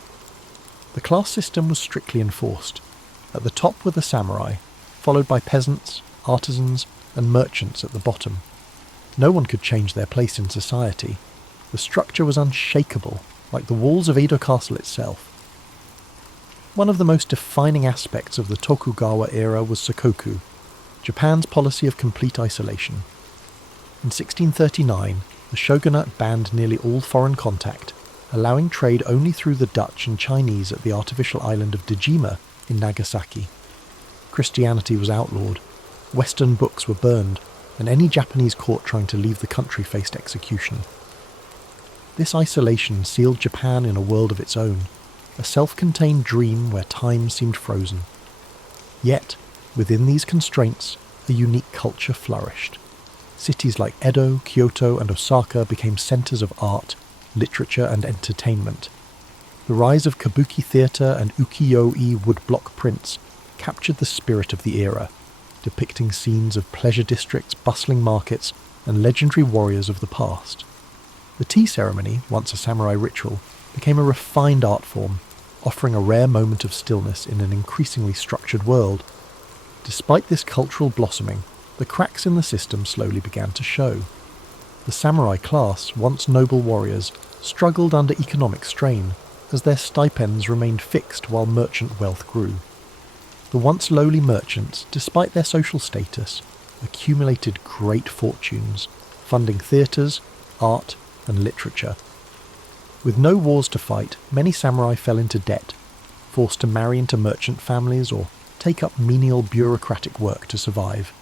The class system was strictly enforced. At the top were the samurai, followed by peasants, artisans, and merchants at the bottom. No one could change their place in society. The structure was unshakable, like the walls of Edo Castle itself. One of the most defining aspects of the Tokugawa era was Sakoku, Japan's policy of complete isolation. In 1639, the shogunate banned nearly all foreign contact, allowing trade only through the Dutch and Chinese at the artificial island of Dejima in Nagasaki. Christianity was outlawed, Western books were burned, and any Japanese caught trying to leave the country faced execution. This isolation sealed Japan in a world of its own, a self-contained dream where time seemed frozen. Yet, within these constraints, a unique culture flourished. Cities like Edo, Kyoto, and Osaka became centres of art, literature, and entertainment. The rise of kabuki theatre and ukiyo-e woodblock prints captured the spirit of the era, depicting scenes of pleasure districts, bustling markets, and legendary warriors of the past. The tea ceremony, once a samurai ritual, became a refined art form, offering a rare moment of stillness in an increasingly structured world. Despite this cultural blossoming, the cracks in the system slowly began to show. The samurai class, once noble warriors, struggled under economic strain, as their stipends remained fixed while merchant wealth grew. The once lowly merchants, despite their social status, accumulated great fortunes, funding theatres, art, and literature. With no wars to fight, many samurai fell into debt, forced to marry into merchant families or take up menial bureaucratic work to survive.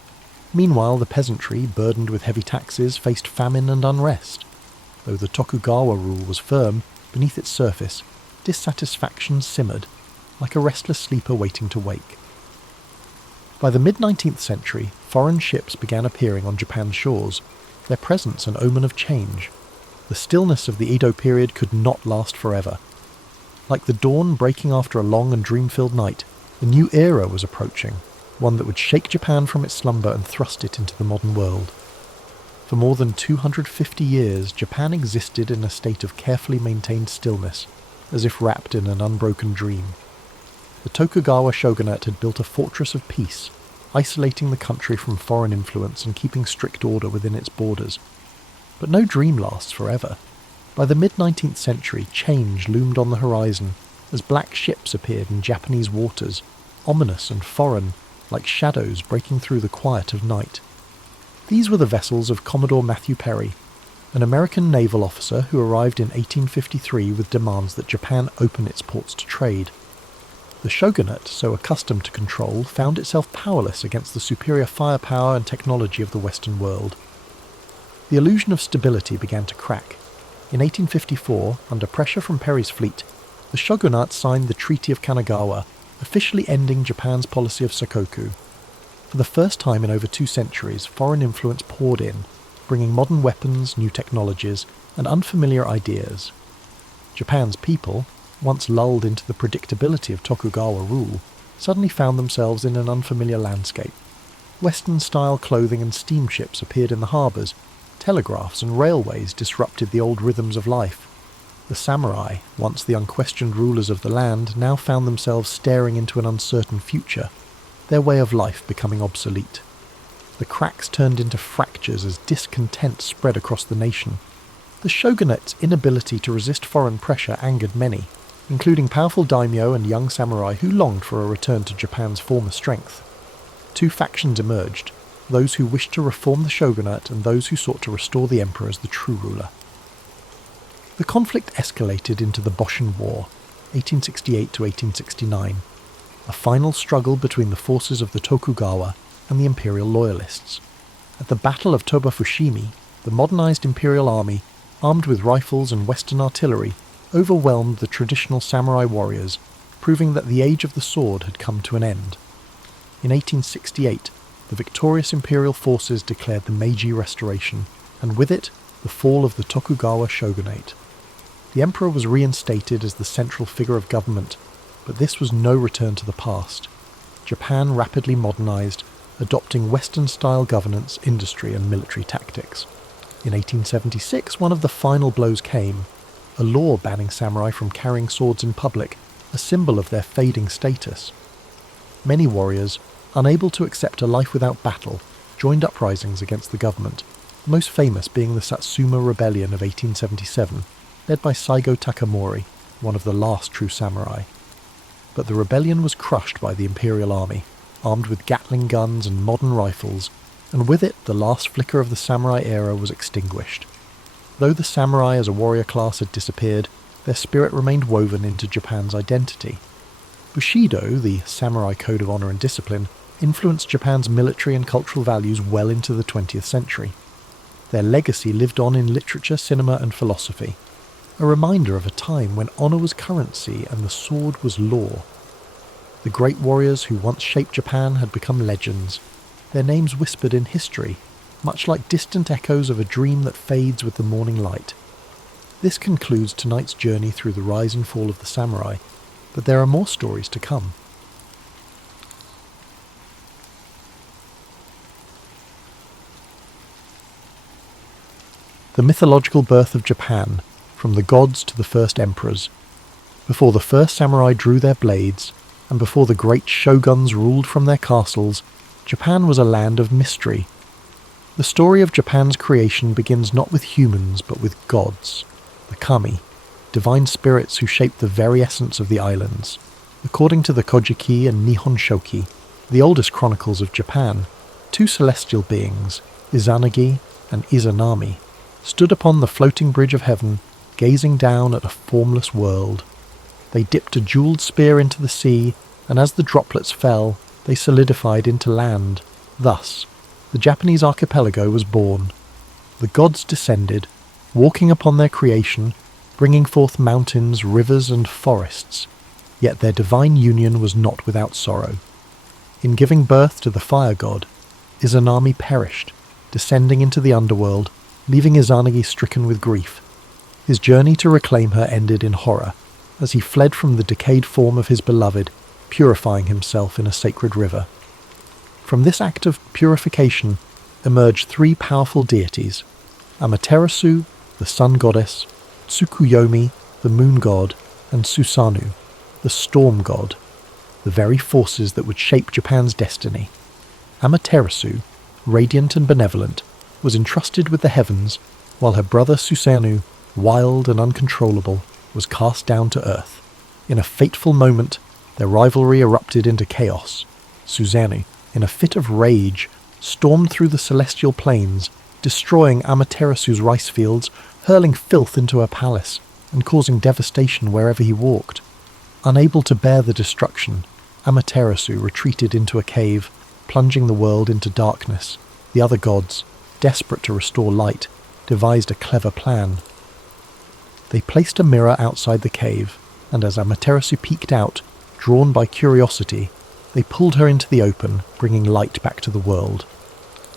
Meanwhile, the peasantry, burdened with heavy taxes, faced famine and unrest. Though the Tokugawa rule was firm, beneath its surface, dissatisfaction simmered, like a restless sleeper waiting to wake. By the mid-19th century, foreign ships began appearing on Japan's shores, their presence an omen of change. The stillness of the Edo period could not last forever. Like the dawn breaking after a long and dream-filled night, a new era was approaching, one that would shake Japan from its slumber and thrust it into the modern world. For more than 250 years, Japan existed in a state of carefully maintained stillness, as if wrapped in an unbroken dream. The Tokugawa shogunate had built a fortress of peace, isolating the country from foreign influence and keeping strict order within its borders. But no dream lasts forever. By the mid-19th century, change loomed on the horizon as black ships appeared in Japanese waters, ominous and foreign, like shadows breaking through the quiet of night. These were the vessels of Commodore Matthew Perry, an American naval officer who arrived in 1853 with demands that Japan open its ports to trade. The shogunate, so accustomed to control, found itself powerless against the superior firepower and technology of the Western world. The illusion of stability began to crack. In 1854, under pressure from Perry's fleet, the shogunate signed the Treaty of Kanagawa, officially ending Japan's policy of Sengoku. For the first time in over 2 centuries, foreign influence poured in, bringing modern weapons, new technologies, and unfamiliar ideas. Japan's people, once lulled into the predictability of Tokugawa rule, suddenly found themselves in an unfamiliar landscape. Western-style clothing and steamships appeared in the harbours. Telegraphs and railways disrupted the old rhythms of life. The samurai, once the unquestioned rulers of the land, now found themselves staring into an uncertain future, their way of life becoming obsolete. The cracks turned into fractures as discontent spread across the nation. The shogunate's inability to resist foreign pressure angered many, including powerful daimyo and young samurai who longed for a return to Japan's former strength. 2 factions emerged, those who wished to reform the shogunate and those who sought to restore the emperor as the true ruler. The conflict escalated into the Boshin War, 1868 to 1869, a final struggle between the forces of the Tokugawa and the imperial loyalists. At the Battle of Toba-Fushimi, the modernized imperial army, armed with rifles and western artillery, overwhelmed the traditional samurai warriors, proving that the age of the sword had come to an end. In 1868, the victorious imperial forces declared the Meiji Restoration, and with it, the fall of the Tokugawa shogunate. The emperor was reinstated as the central figure of government, but this was no return to the past. Japan rapidly modernized, adopting Western-style governance, industry, and military tactics. In 1876, one of the final blows came, a law banning samurai from carrying swords in public, a symbol of their fading status. Many warriors, unable to accept a life without battle, joined uprisings against the government, the most famous being the Satsuma Rebellion of 1877, led by Saigo Takamori, one of the last true samurai. But the rebellion was crushed by the imperial army, armed with Gatling guns and modern rifles, and with it the last flicker of the samurai era was extinguished. Though the samurai as a warrior class had disappeared, their spirit remained woven into Japan's identity. Bushido, the samurai code of honor and discipline, influenced Japan's military and cultural values well into the 20th century. Their legacy lived on in literature, cinema, and philosophy, a reminder of a time when honor was currency and the sword was law. The great warriors who once shaped Japan had become legends, their names whispered in history, much like distant echoes of a dream that fades with the morning light. This concludes tonight's journey through the rise and fall of the samurai, but there are more stories to come. The mythological birth of Japan, from the gods to the first emperors. Before the first samurai drew their blades, and before the great shoguns ruled from their castles, Japan was a land of mystery. The story of Japan's creation begins not with humans but with gods, the kami, divine spirits who shaped the very essence of the islands. According to the Kojiki and Nihon Shoki, the oldest chronicles of Japan, two celestial beings, Izanagi and Izanami, stood upon the floating bridge of heaven, gazing down at a formless world. They dipped a jewelled spear into the sea, and as the droplets fell, they solidified into land. Thus, the Japanese archipelago was born. The gods descended, walking upon their creation, bringing forth mountains, rivers, and forests. Yet their divine union was not without sorrow. In giving birth to the fire god, Izanami perished, descending into the underworld, leaving Izanagi stricken with grief. His journey to reclaim her ended in horror, as he fled from the decayed form of his beloved, purifying himself in a sacred river. From this act of purification emerged three powerful deities: Amaterasu, the sun goddess, Tsukuyomi, the moon god, and Susanoo, the storm god, the very forces that would shape Japan's destiny. Amaterasu, radiant and benevolent, was entrusted with the heavens, while her brother Susanoo, wild and uncontrollable, was cast down to earth. In a fateful moment, their rivalry erupted into chaos. Susanoo, in a fit of rage, stormed through the celestial plains, destroying Amaterasu's rice fields, hurling filth into her palace, and causing devastation wherever he walked. Unable to bear the destruction, Amaterasu retreated into a cave, plunging the world into darkness. The other gods, desperate to restore light, devised a clever plan. They placed a mirror outside the cave, and as Amaterasu peeked out, drawn by curiosity, they pulled her into the open, bringing light back to the world.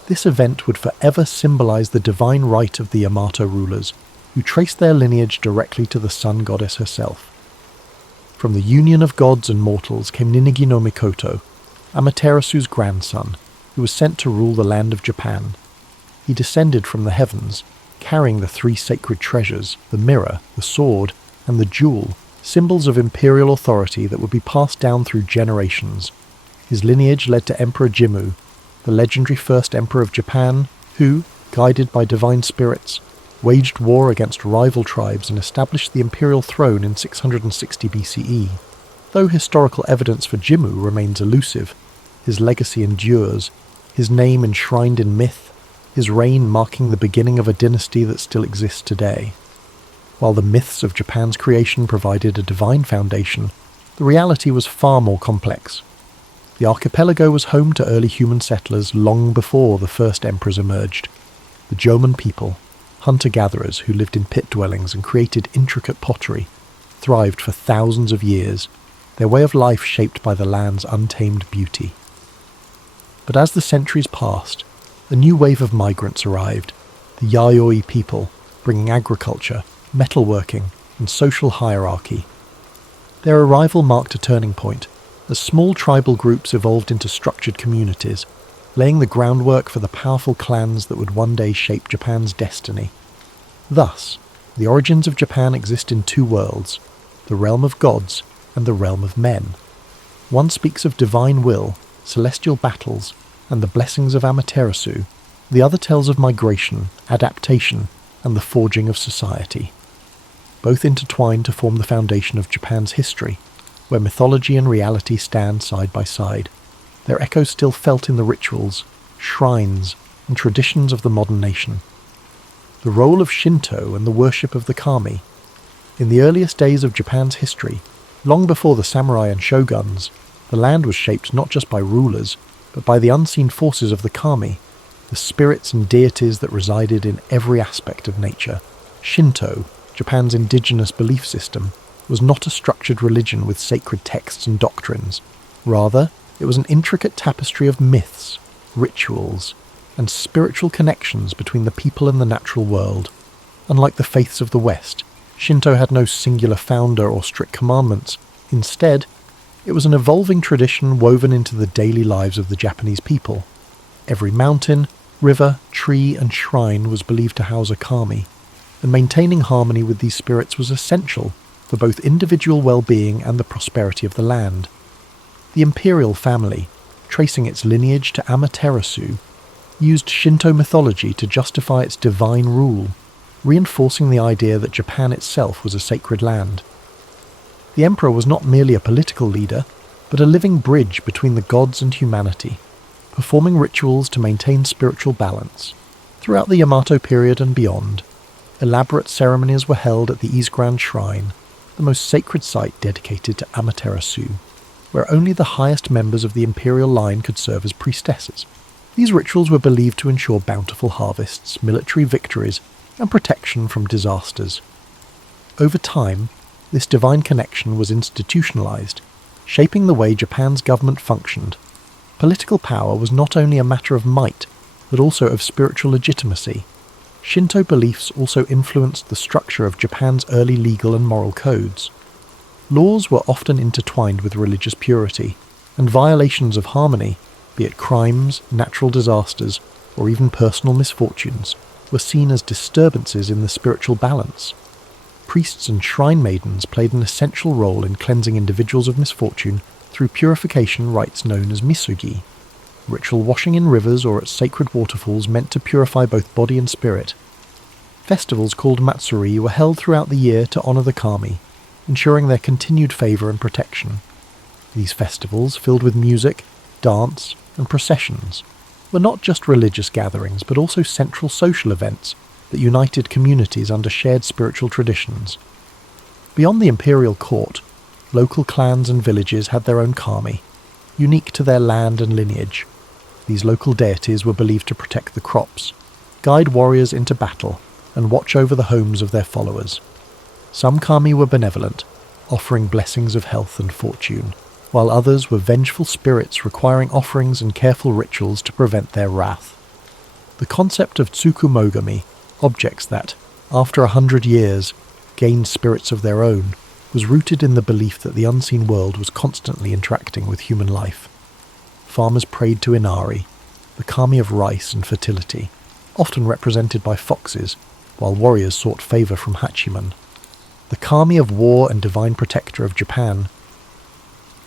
This event would forever symbolize the divine right of the Yamato rulers, who traced their lineage directly to the sun goddess herself. From the union of gods and mortals came Ninigi no Mikoto, Amaterasu's grandson, who was sent to rule the land of Japan. He descended from the heavens, carrying the three sacred treasures, the mirror, the sword, and the jewel, symbols of imperial authority that would be passed down through generations. His lineage led to Emperor Jimmu, the legendary first emperor of Japan, who, guided by divine spirits, waged war against rival tribes and established the imperial throne in 660 BCE. Though historical evidence for Jimmu remains elusive, his legacy endures, his name enshrined in myth, his reign marking the beginning of a dynasty that still exists today. While the myths of Japan's creation provided a divine foundation, the reality was far more complex. The archipelago was home to early human settlers long before the first emperors emerged. The Jomon people, hunter-gatherers who lived in pit dwellings and created intricate pottery, thrived for thousands of years, their way of life shaped by the land's untamed beauty. But as the centuries passed, a new wave of migrants arrived, the Yayoi people, bringing agriculture, metalworking, and social hierarchy. Their arrival marked a turning point, as small tribal groups evolved into structured communities, laying the groundwork for the powerful clans that would one day shape Japan's destiny. Thus, the origins of Japan exist in two worlds, the realm of gods and the realm of men. One speaks of divine will, celestial battles, and the blessings of Amaterasu. The other tells of migration, adaptation, and the forging of society. Both intertwine to form the foundation of Japan's history, where mythology and reality stand side by side, their echoes still felt in the rituals, shrines, and traditions of the modern nation. The role of Shinto and the worship of the kami. In the earliest days of Japan's history, long before the samurai and shoguns, the land was shaped not just by rulers, but by the unseen forces of the kami, the spirits and deities that resided in every aspect of nature. Shinto, Japan's indigenous belief system, was not a structured religion with sacred texts and doctrines. Rather, it was an intricate tapestry of myths, rituals, and spiritual connections between the people and the natural world. Unlike the faiths of the West, Shinto had no singular founder or strict commandments. Instead, it was an evolving tradition woven into the daily lives of the Japanese people. Every mountain, river, tree, and shrine was believed to house a kami, and maintaining harmony with these spirits was essential for both individual well-being and the prosperity of the land. The imperial family, tracing its lineage to Amaterasu, used Shinto mythology to justify its divine rule, reinforcing the idea that Japan itself was a sacred land. The emperor was not merely a political leader, but a living bridge between the gods and humanity, performing rituals to maintain spiritual balance. Throughout the Yamato period and beyond, elaborate ceremonies were held at the Isgran Shrine, the most sacred site dedicated to Amaterasu, where only the highest members of the imperial line could serve as priestesses. These rituals were believed to ensure bountiful harvests, military victories, and protection from disasters. Over time, this divine connection was institutionalized, shaping the way Japan's government functioned. Political power was not only a matter of might, but also of spiritual legitimacy. Shinto beliefs also influenced the structure of Japan's early legal and moral codes. Laws were often intertwined with religious purity, and violations of harmony, be it crimes, natural disasters, or even personal misfortunes, were seen as disturbances in the spiritual balance. Priests and shrine maidens played an essential role in cleansing individuals of misfortune through purification rites known as misugi. Ritual washing in rivers or at sacred waterfalls meant to purify both body and spirit. Festivals called matsuri were held throughout the year to honour the kami, ensuring their continued favour and protection. These festivals, filled with music, dance, and processions, were not just religious gatherings but also central social events that united communities under shared spiritual traditions. Beyond the imperial court, local clans and villages had their own kami, unique to their land and lineage. These local deities were believed to protect the crops, guide warriors into battle, and watch over the homes of their followers. Some kami were benevolent, offering blessings of health and fortune, while others were vengeful spirits requiring offerings and careful rituals to prevent their wrath. The concept of tsukumogami, objects that, after 100 years, gained spirits of their own, was rooted in the belief that the unseen world was constantly interacting with human life. Farmers prayed to Inari, the kami of rice and fertility, often represented by foxes, while warriors sought favour from Hachiman, the kami of war and divine protector of Japan.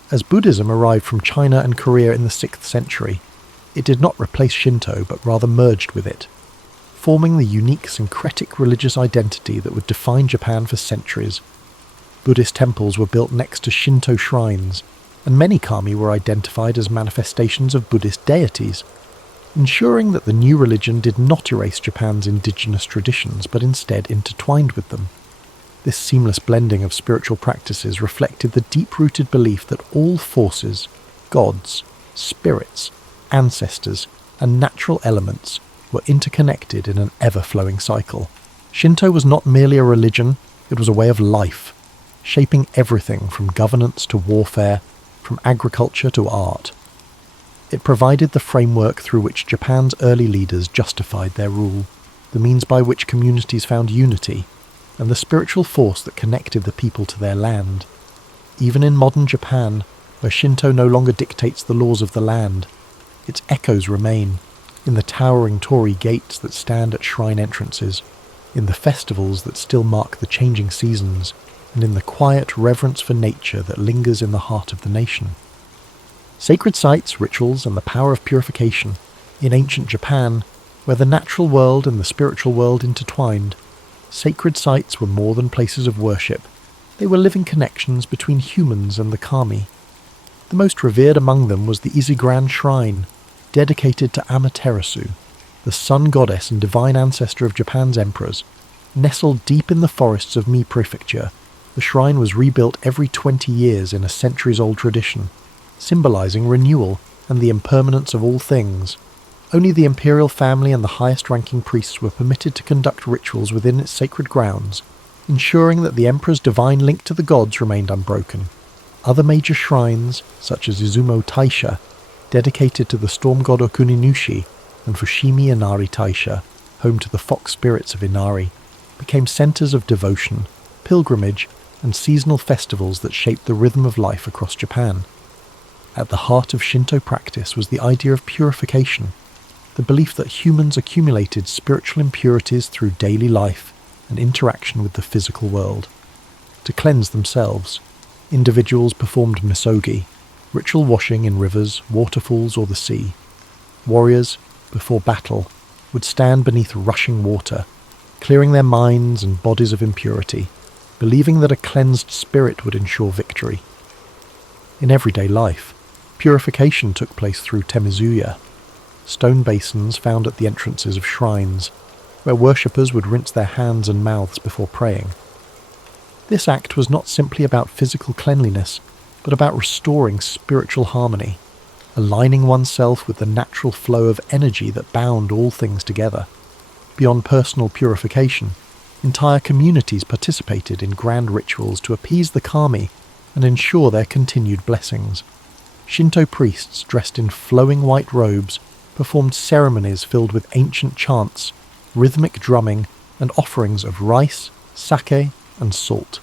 As Buddhism arrived from China and Korea in the 6th century, it did not replace Shinto but rather merged with it, forming the unique syncretic religious identity that would define Japan for centuries. Buddhist temples were built next to Shinto shrines, and many kami were identified as manifestations of Buddhist deities, ensuring that the new religion did not erase Japan's indigenous traditions but instead intertwined with them. This seamless blending of spiritual practices reflected the deep-rooted belief that all forces, gods, spirits, ancestors, and natural elements were interconnected in an ever-flowing cycle. Shinto was not merely a religion, it was a way of life, shaping everything from governance to warfare, from agriculture to art. It provided the framework through which Japan's early leaders justified their rule, the means by which communities found unity, and the spiritual force that connected the people to their land. Even in modern Japan, where Shinto no longer dictates the laws of the land, its echoes remain, in the towering torii gates that stand at shrine entrances, in the festivals that still mark the changing seasons, and in the quiet reverence for nature that lingers in the heart of the nation. Sacred sites, rituals, and the power of purification. In ancient Japan, where the natural world and the spiritual world intertwined, sacred sites were more than places of worship. They were living connections between humans and the kami. The most revered among them was the Isgran Shrine, dedicated to Amaterasu, the sun goddess and divine ancestor of Japan's emperors. Nestled deep in the forests of Mie Prefecture, the shrine was rebuilt every 20 years in a centuries-old tradition, symbolizing renewal and the impermanence of all things. Only the imperial family and the highest-ranking priests were permitted to conduct rituals within its sacred grounds, ensuring that the emperor's divine link to the gods remained unbroken. Other major shrines, such as Izumo Taisha, dedicated to the storm god Okuninushi, and Fushimi Inari Taisha, home to the fox spirits of Inari, became centers of devotion, pilgrimage, and seasonal festivals that shaped the rhythm of life across Japan. At the heart of Shinto practice was the idea of purification, the belief that humans accumulated spiritual impurities through daily life and interaction with the physical world. To cleanse themselves, individuals performed misogi, ritual washing in rivers, waterfalls, or the sea. Warriors, before battle, would stand beneath rushing water, clearing their minds and bodies of impurity, believing that a cleansed spirit would ensure victory. In everyday life, purification took place through temizuya, stone basins found at the entrances of shrines, where worshippers would rinse their hands and mouths before praying. This act was not simply about physical cleanliness, but about restoring spiritual harmony, aligning oneself with the natural flow of energy that bound all things together. Beyond personal purification, entire communities participated in grand rituals to appease the kami and ensure their continued blessings. Shinto priests dressed in flowing white robes performed ceremonies filled with ancient chants, rhythmic drumming, and offerings of rice, sake, and salt.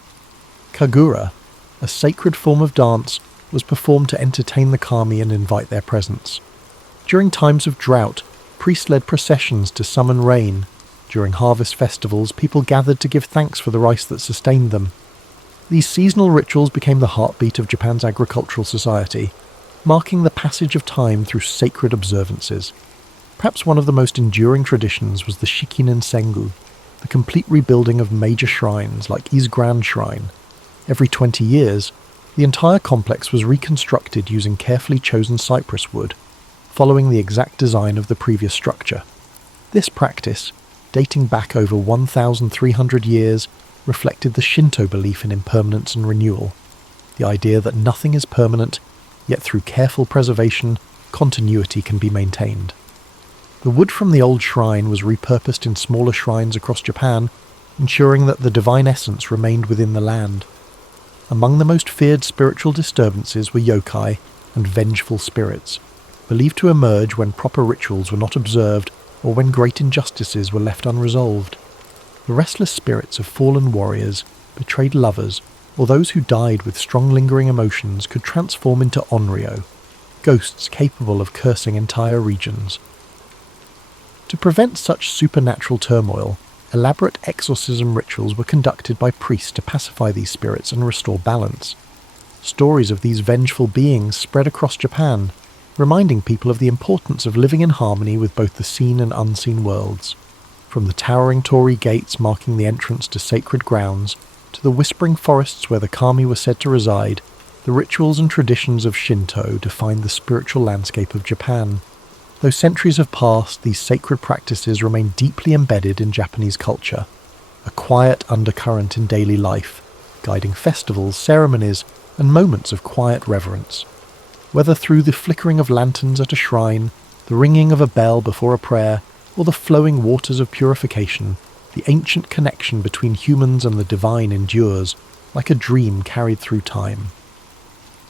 Kagura, a sacred form of dance, was performed to entertain the kami and invite their presence. During times of drought, priests led processions to summon rain. During harvest festivals, people gathered to give thanks for the rice that sustained them. These seasonal rituals became the heartbeat of Japan's agricultural society, marking the passage of time through sacred observances. Perhaps one of the most enduring traditions was the Shikinen Sengu, the complete rebuilding of major shrines like Ise Grand Shrine. Every 20 years, the entire complex was reconstructed using carefully chosen cypress wood, following the exact design of the previous structure. This practice, dating back over 1,300 years, reflected the Shinto belief in impermanence and renewal, the idea that nothing is permanent, yet through careful preservation, continuity can be maintained. The wood from the old shrine was repurposed in smaller shrines across Japan, ensuring that the divine essence remained within the land. Among the most feared spiritual disturbances were yokai and vengeful spirits, believed to emerge when proper rituals were not observed or when great injustices were left unresolved. The restless spirits of fallen warriors, betrayed lovers, or those who died with strong lingering emotions could transform into onryo, ghosts capable of cursing entire regions. To prevent such supernatural turmoil, elaborate exorcism rituals were conducted by priests to pacify these spirits and restore balance. Stories of these vengeful beings spread across Japan, reminding people of the importance of living in harmony with both the seen and unseen worlds. From the towering torii gates marking the entrance to sacred grounds, to the whispering forests where the kami were said to reside, the rituals and traditions of Shinto defined the spiritual landscape of Japan. Though centuries have passed, these sacred practices remain deeply embedded in Japanese culture, a quiet undercurrent in daily life, guiding festivals, ceremonies, and moments of quiet reverence. Whether through the flickering of lanterns at a shrine, the ringing of a bell before a prayer, or the flowing waters of purification, the ancient connection between humans and the divine endures, like a dream carried through time.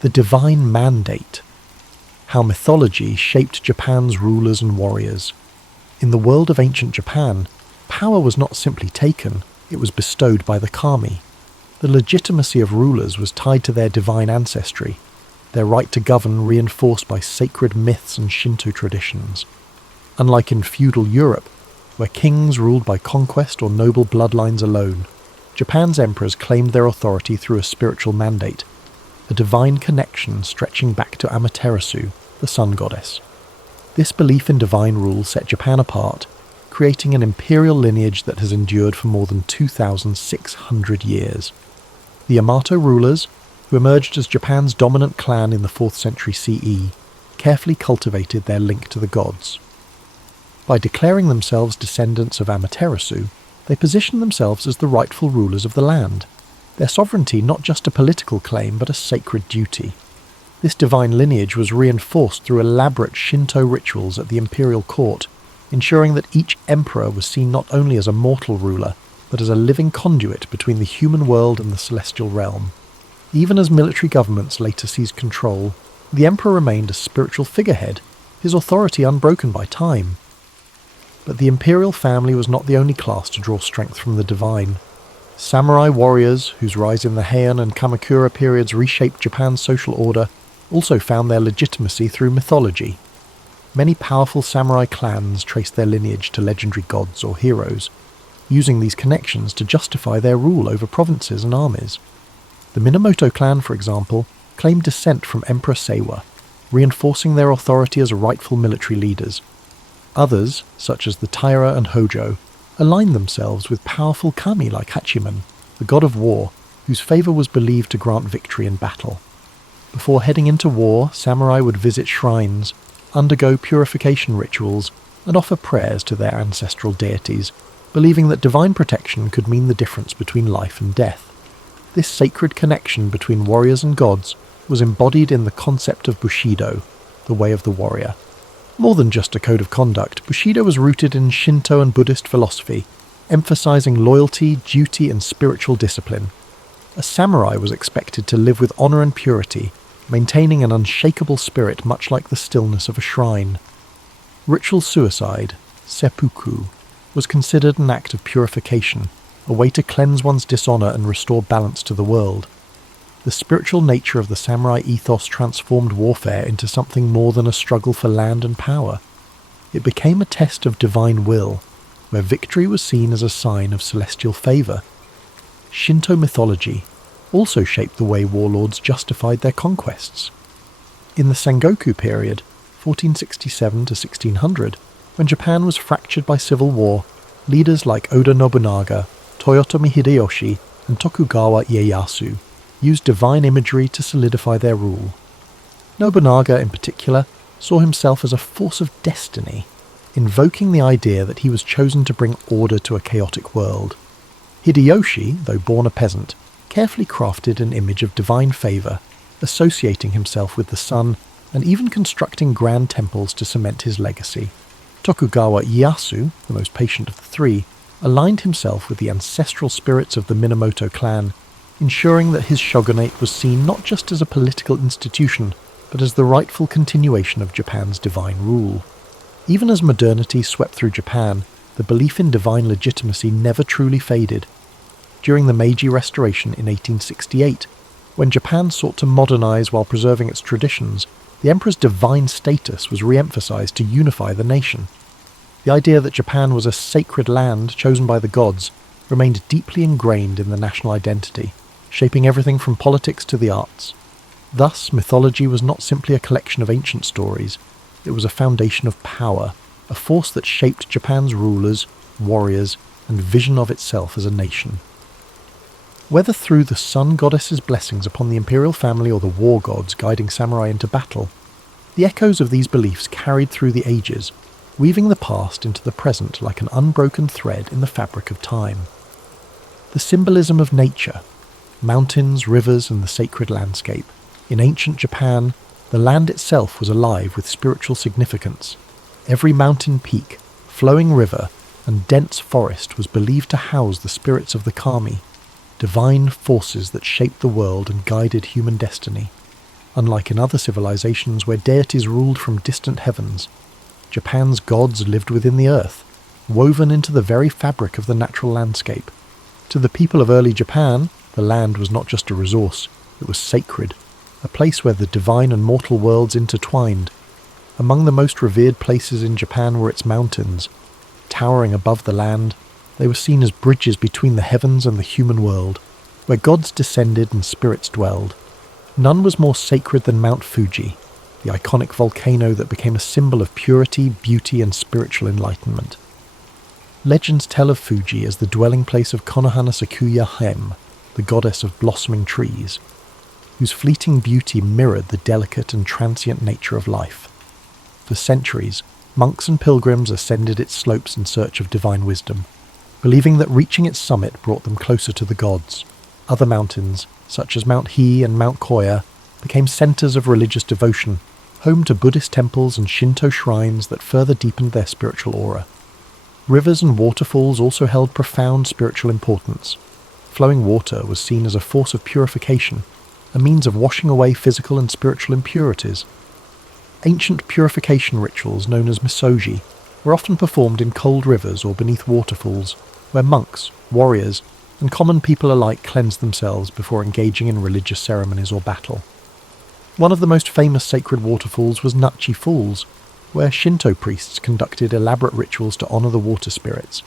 The divine mandate. How mythology shaped Japan's rulers and warriors. In the world of ancient Japan, power was not simply taken, it was bestowed by the kami. The legitimacy of rulers was tied to their divine ancestry, their right to govern reinforced by sacred myths and Shinto traditions. Unlike in feudal Europe, where kings ruled by conquest or noble bloodlines alone, Japan's emperors claimed their authority through a spiritual mandate, a divine connection stretching back to Amaterasu, the sun goddess. This belief in divine rule set Japan apart, creating an imperial lineage that has endured for more than 2,600 years. The Yamato rulers, who emerged as Japan's dominant clan in the 4th century CE, carefully cultivated their link to the gods. By declaring themselves descendants of Amaterasu, they positioned themselves as the rightful rulers of the land, their sovereignty not just a political claim but a sacred duty. This divine lineage was reinforced through elaborate Shinto rituals at the imperial court, ensuring that each emperor was seen not only as a mortal ruler, but as a living conduit between the human world and the celestial realm. Even as military governments later seized control, the emperor remained a spiritual figurehead, his authority unbroken by time. But the imperial family was not the only class to draw strength from the divine. Samurai warriors, whose rise in the Heian and Kamakura periods reshaped Japan's social order, also found their legitimacy through mythology. Many powerful samurai clans traced their lineage to legendary gods or heroes, using these connections to justify their rule over provinces and armies. The Minamoto clan, for example, claimed descent from Emperor Seiwa, reinforcing their authority as rightful military leaders. Others, such as the Taira and Hojo, aligned themselves with powerful kami like Hachiman, the god of war, whose favour was believed to grant victory in battle. Before heading into war, samurai would visit shrines, undergo purification rituals, and offer prayers to their ancestral deities, believing that divine protection could mean the difference between life and death. This sacred connection between warriors and gods was embodied in the concept of Bushido, the way of the warrior. More than just a code of conduct, Bushido was rooted in Shinto and Buddhist philosophy, emphasizing loyalty, duty, and spiritual discipline. A samurai was expected to live with honor and purity, maintaining an unshakable spirit much like the stillness of a shrine. Ritual suicide, seppuku, was considered an act of purification, a way to cleanse one's dishonor and restore balance to the world. The spiritual nature of the samurai ethos transformed warfare into something more than a struggle for land and power. It became a test of divine will, where victory was seen as a sign of celestial favor. Shinto mythology also shaped the way warlords justified their conquests. In the Sengoku period, 1467 to 1600, when Japan was fractured by civil war, leaders like Oda Nobunaga, Toyotomi Hideyoshi, and Tokugawa Ieyasu used divine imagery to solidify their rule. Nobunaga, in particular, saw himself as a force of destiny, invoking the idea that he was chosen to bring order to a chaotic world. Hideyoshi, though born a peasant, carefully crafted an image of divine favour, associating himself with the sun and even constructing grand temples to cement his legacy. Tokugawa Ieyasu, the most patient of the three, aligned himself with the ancestral spirits of the Minamoto clan, ensuring that his shogunate was seen not just as a political institution, but as the rightful continuation of Japan's divine rule. Even as modernity swept through Japan, the belief in divine legitimacy never truly faded. During the Meiji Restoration in 1868, when Japan sought to modernize while preserving its traditions, the emperor's divine status was re-emphasized to unify the nation. The idea that Japan was a sacred land chosen by the gods remained deeply ingrained in the national identity, shaping everything from politics to the arts. Thus, mythology was not simply a collection of ancient stories, it was a foundation of power, a force that shaped Japan's rulers, warriors, and vision of itself as a nation. Whether through the sun goddess's blessings upon the imperial family or the war gods guiding samurai into battle, the echoes of these beliefs carried through the ages, weaving the past into the present like an unbroken thread in the fabric of time. The symbolism of nature, mountains, rivers, and the sacred landscape. In ancient Japan, the land itself was alive with spiritual significance. Every mountain peak, flowing river, and dense forest was believed to house the spirits of the kami, divine forces that shaped the world and guided human destiny. Unlike in other civilizations where deities ruled from distant heavens, Japan's gods lived within the earth, woven into the very fabric of the natural landscape. To the people of early Japan, the land was not just a resource, it was sacred, a place where the divine and mortal worlds intertwined. Among the most revered places in Japan were its mountains. Towering above the land, they were seen as bridges between the heavens and the human world, where gods descended and spirits dwelled. None was more sacred than Mount Fuji, the iconic volcano that became a symbol of purity, beauty, and spiritual enlightenment. Legends tell of Fuji as the dwelling place of Konohana Sakuya Hem, the goddess of blossoming trees, whose fleeting beauty mirrored the delicate and transient nature of life. For centuries, monks and pilgrims ascended its slopes in search of divine wisdom, believing that reaching its summit brought them closer to the gods. Other mountains, such as Mount He and Mount Koya, became centers of religious devotion, home to Buddhist temples and Shinto shrines that further deepened their spiritual aura. Rivers and waterfalls also held profound spiritual importance. Flowing water was seen as a force of purification, a means of washing away physical and spiritual impurities. Ancient purification rituals known as misogi were often performed in cold rivers or beneath waterfalls, where monks, warriors, and common people alike cleansed themselves before engaging in religious ceremonies or battle. One of the most famous sacred waterfalls was Nachi Falls, where Shinto priests conducted elaborate rituals to honor the water spirits.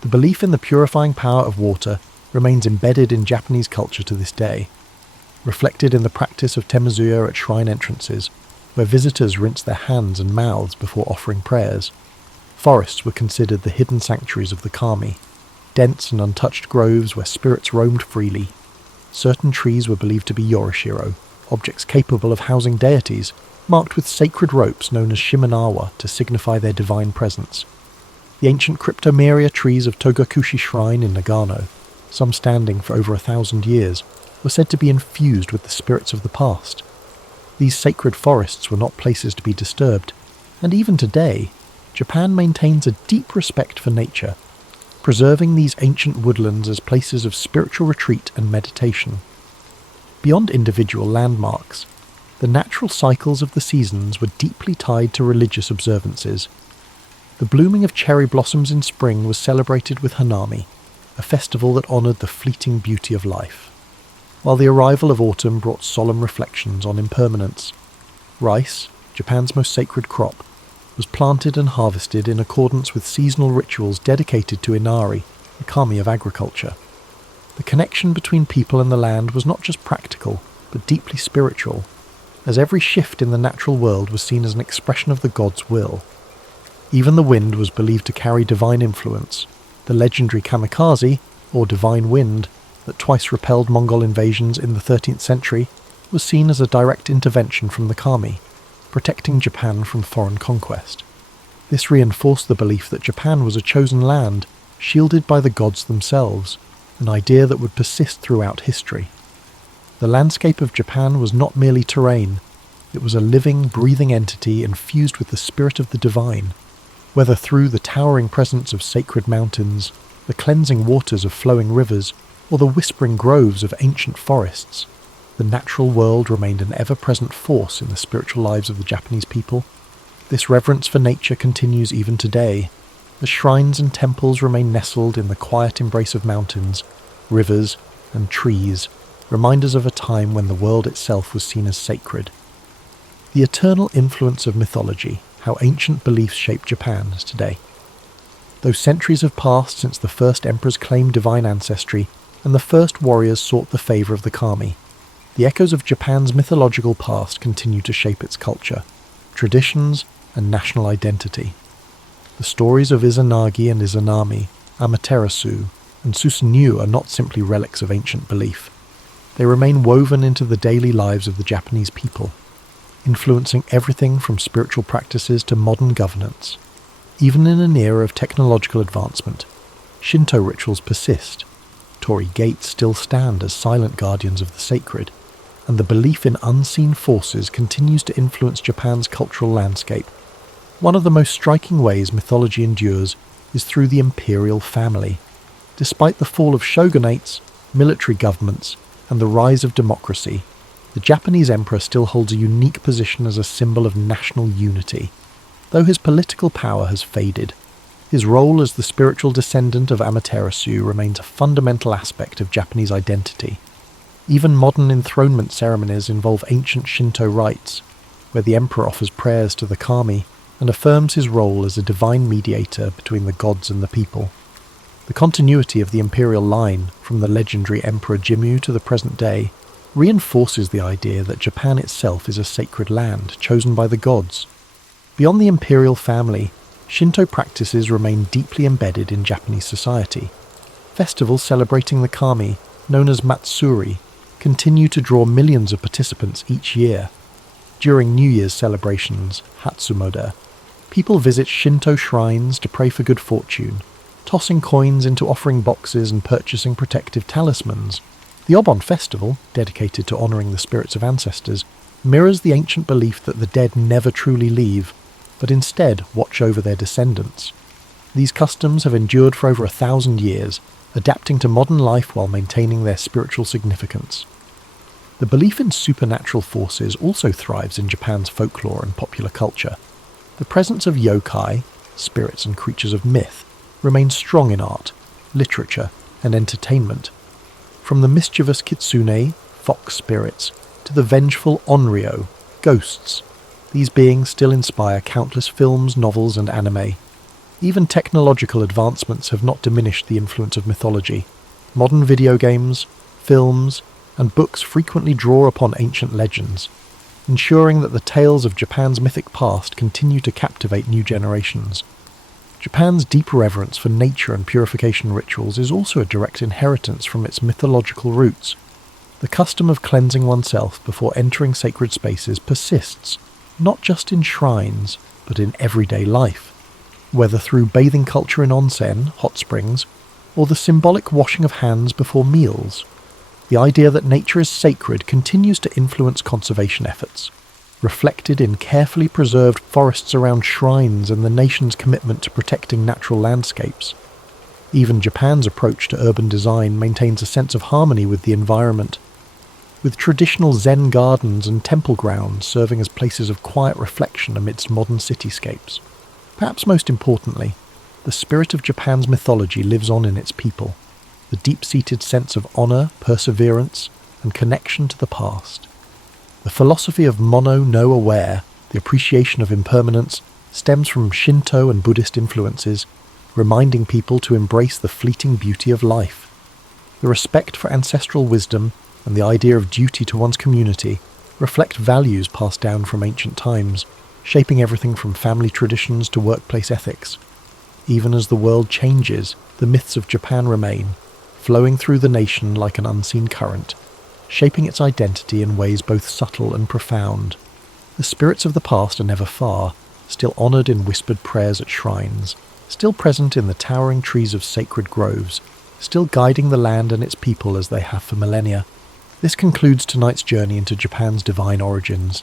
The belief in the purifying power of water remains embedded in Japanese culture to this day. reflected in the practice of temazuya at shrine entrances, where visitors rinsed their hands and mouths before offering prayers. Forests were considered the hidden sanctuaries of the kami, dense and untouched groves where spirits roamed freely. Certain trees were believed to be yorishiro, objects capable of housing deities, marked with sacred ropes known as shimenawa to signify their divine presence. The ancient cryptomeria trees of Togakushi Shrine in Nagano, some standing for over 1,000 years, were said to be infused with the spirits of the past. These sacred forests were not places to be disturbed, and even today, Japan maintains a deep respect for nature, preserving these ancient woodlands as places of spiritual retreat and meditation. Beyond individual landmarks, the natural cycles of the seasons were deeply tied to religious observances. The blooming of cherry blossoms in spring was celebrated with Hanami, a festival that honoured the fleeting beauty of life, while the arrival of autumn brought solemn reflections on impermanence. Rice, Japan's most sacred crop, was planted and harvested in accordance with seasonal rituals dedicated to Inari, the kami of agriculture. The connection between people and the land was not just practical, but deeply spiritual, as every shift in the natural world was seen as an expression of the god's will. Even the wind was believed to carry divine influence. The legendary kamikaze, or divine wind, that twice repelled Mongol invasions in the 13th century, was seen as a direct intervention from the kami, protecting Japan from foreign conquest. This reinforced the belief that Japan was a chosen land, shielded by the gods themselves, an idea that would persist throughout history. The landscape of Japan was not merely terrain, it was a living, breathing entity infused with the spirit of the divine. Whether through the towering presence of sacred mountains, the cleansing waters of flowing rivers, or the whispering groves of ancient forests, the natural world remained an ever-present force in the spiritual lives of the Japanese people. This reverence for nature continues even today. The shrines and temples remain nestled in the quiet embrace of mountains, rivers, and trees, reminders of a time when the world itself was seen as sacred. The eternal influence of mythology, how ancient beliefs shape Japan today. Though centuries have passed since the first emperors claimed divine ancestry and the first warriors sought the favour of the kami, the echoes of Japan's mythological past continue to shape its culture, traditions, and national identity. The stories of Izanagi and Izanami, Amaterasu, and Susanoo are not simply relics of ancient belief. They remain woven into the daily lives of the Japanese people, influencing everything from spiritual practices to modern governance. Even in an era of technological advancement, Shinto rituals persist. Torii gates still stand as silent guardians of the sacred, and the belief in unseen forces continues to influence Japan's cultural landscape. One of the most striking ways mythology endures is through the imperial family. Despite the fall of shogunates, military governments, and the rise of democracy, the Japanese emperor still holds a unique position as a symbol of national unity. Though his political power has faded, his role as the spiritual descendant of Amaterasu remains a fundamental aspect of Japanese identity. Even modern enthronement ceremonies involve ancient Shinto rites, where the emperor offers prayers to the kami and affirms his role as a divine mediator between the gods and the people. The continuity of the imperial line, from the legendary Emperor Jimmu to the present day, reinforces the idea that Japan itself is a sacred land chosen by the gods. Beyond the imperial family, Shinto practices remain deeply embedded in Japanese society. Festivals celebrating the kami, known as Matsuri, continue to draw millions of participants each year. During New Year's celebrations, Hatsumoda, people visit Shinto shrines to pray for good fortune, tossing coins into offering boxes and purchasing protective talismans. The Obon festival, dedicated to honouring the spirits of ancestors, mirrors the ancient belief that the dead never truly leave, but instead watch over their descendants. These customs have endured for over 1,000 years, adapting to modern life while maintaining their spiritual significance. The belief in supernatural forces also thrives in Japan's folklore and popular culture. The presence of yokai, spirits and creatures of myth, remains strong in art, literature, and entertainment. From the mischievous kitsune, fox spirits, to the vengeful onryo, ghosts, these beings still inspire countless films, novels, and anime. Even technological advancements have not diminished the influence of mythology. Modern video games, films, and books frequently draw upon ancient legends, ensuring that the tales of Japan's mythic past continue to captivate new generations. Japan's deep reverence for nature and purification rituals is also a direct inheritance from its mythological roots. The custom of cleansing oneself before entering sacred spaces persists, not just in shrines, but in everyday life. Whether through bathing culture in onsen, hot springs, or the symbolic washing of hands before meals, the idea that nature is sacred continues to influence conservation efforts, reflected in carefully preserved forests around shrines and the nation's commitment to protecting natural landscapes. Even Japan's approach to urban design maintains a sense of harmony with the environment, with traditional Zen gardens and temple grounds serving as places of quiet reflection amidst modern cityscapes. Perhaps most importantly, the spirit of Japan's mythology lives on in its people, the deep-seated sense of honour, perseverance, and connection to the past. The philosophy of mono no aware, the appreciation of impermanence, stems from Shinto and Buddhist influences, reminding people to embrace the fleeting beauty of life. The respect for ancestral wisdom and the idea of duty to one's community reflect values passed down from ancient times, shaping everything from family traditions to workplace ethics. Even as the world changes, the myths of Japan remain, flowing through the nation like an unseen current, shaping its identity in ways both subtle and profound. The spirits of the past are never far, still honoured in whispered prayers at shrines, still present in the towering trees of sacred groves, still guiding the land and its people as they have for millennia. This concludes tonight's journey into Japan's divine origins,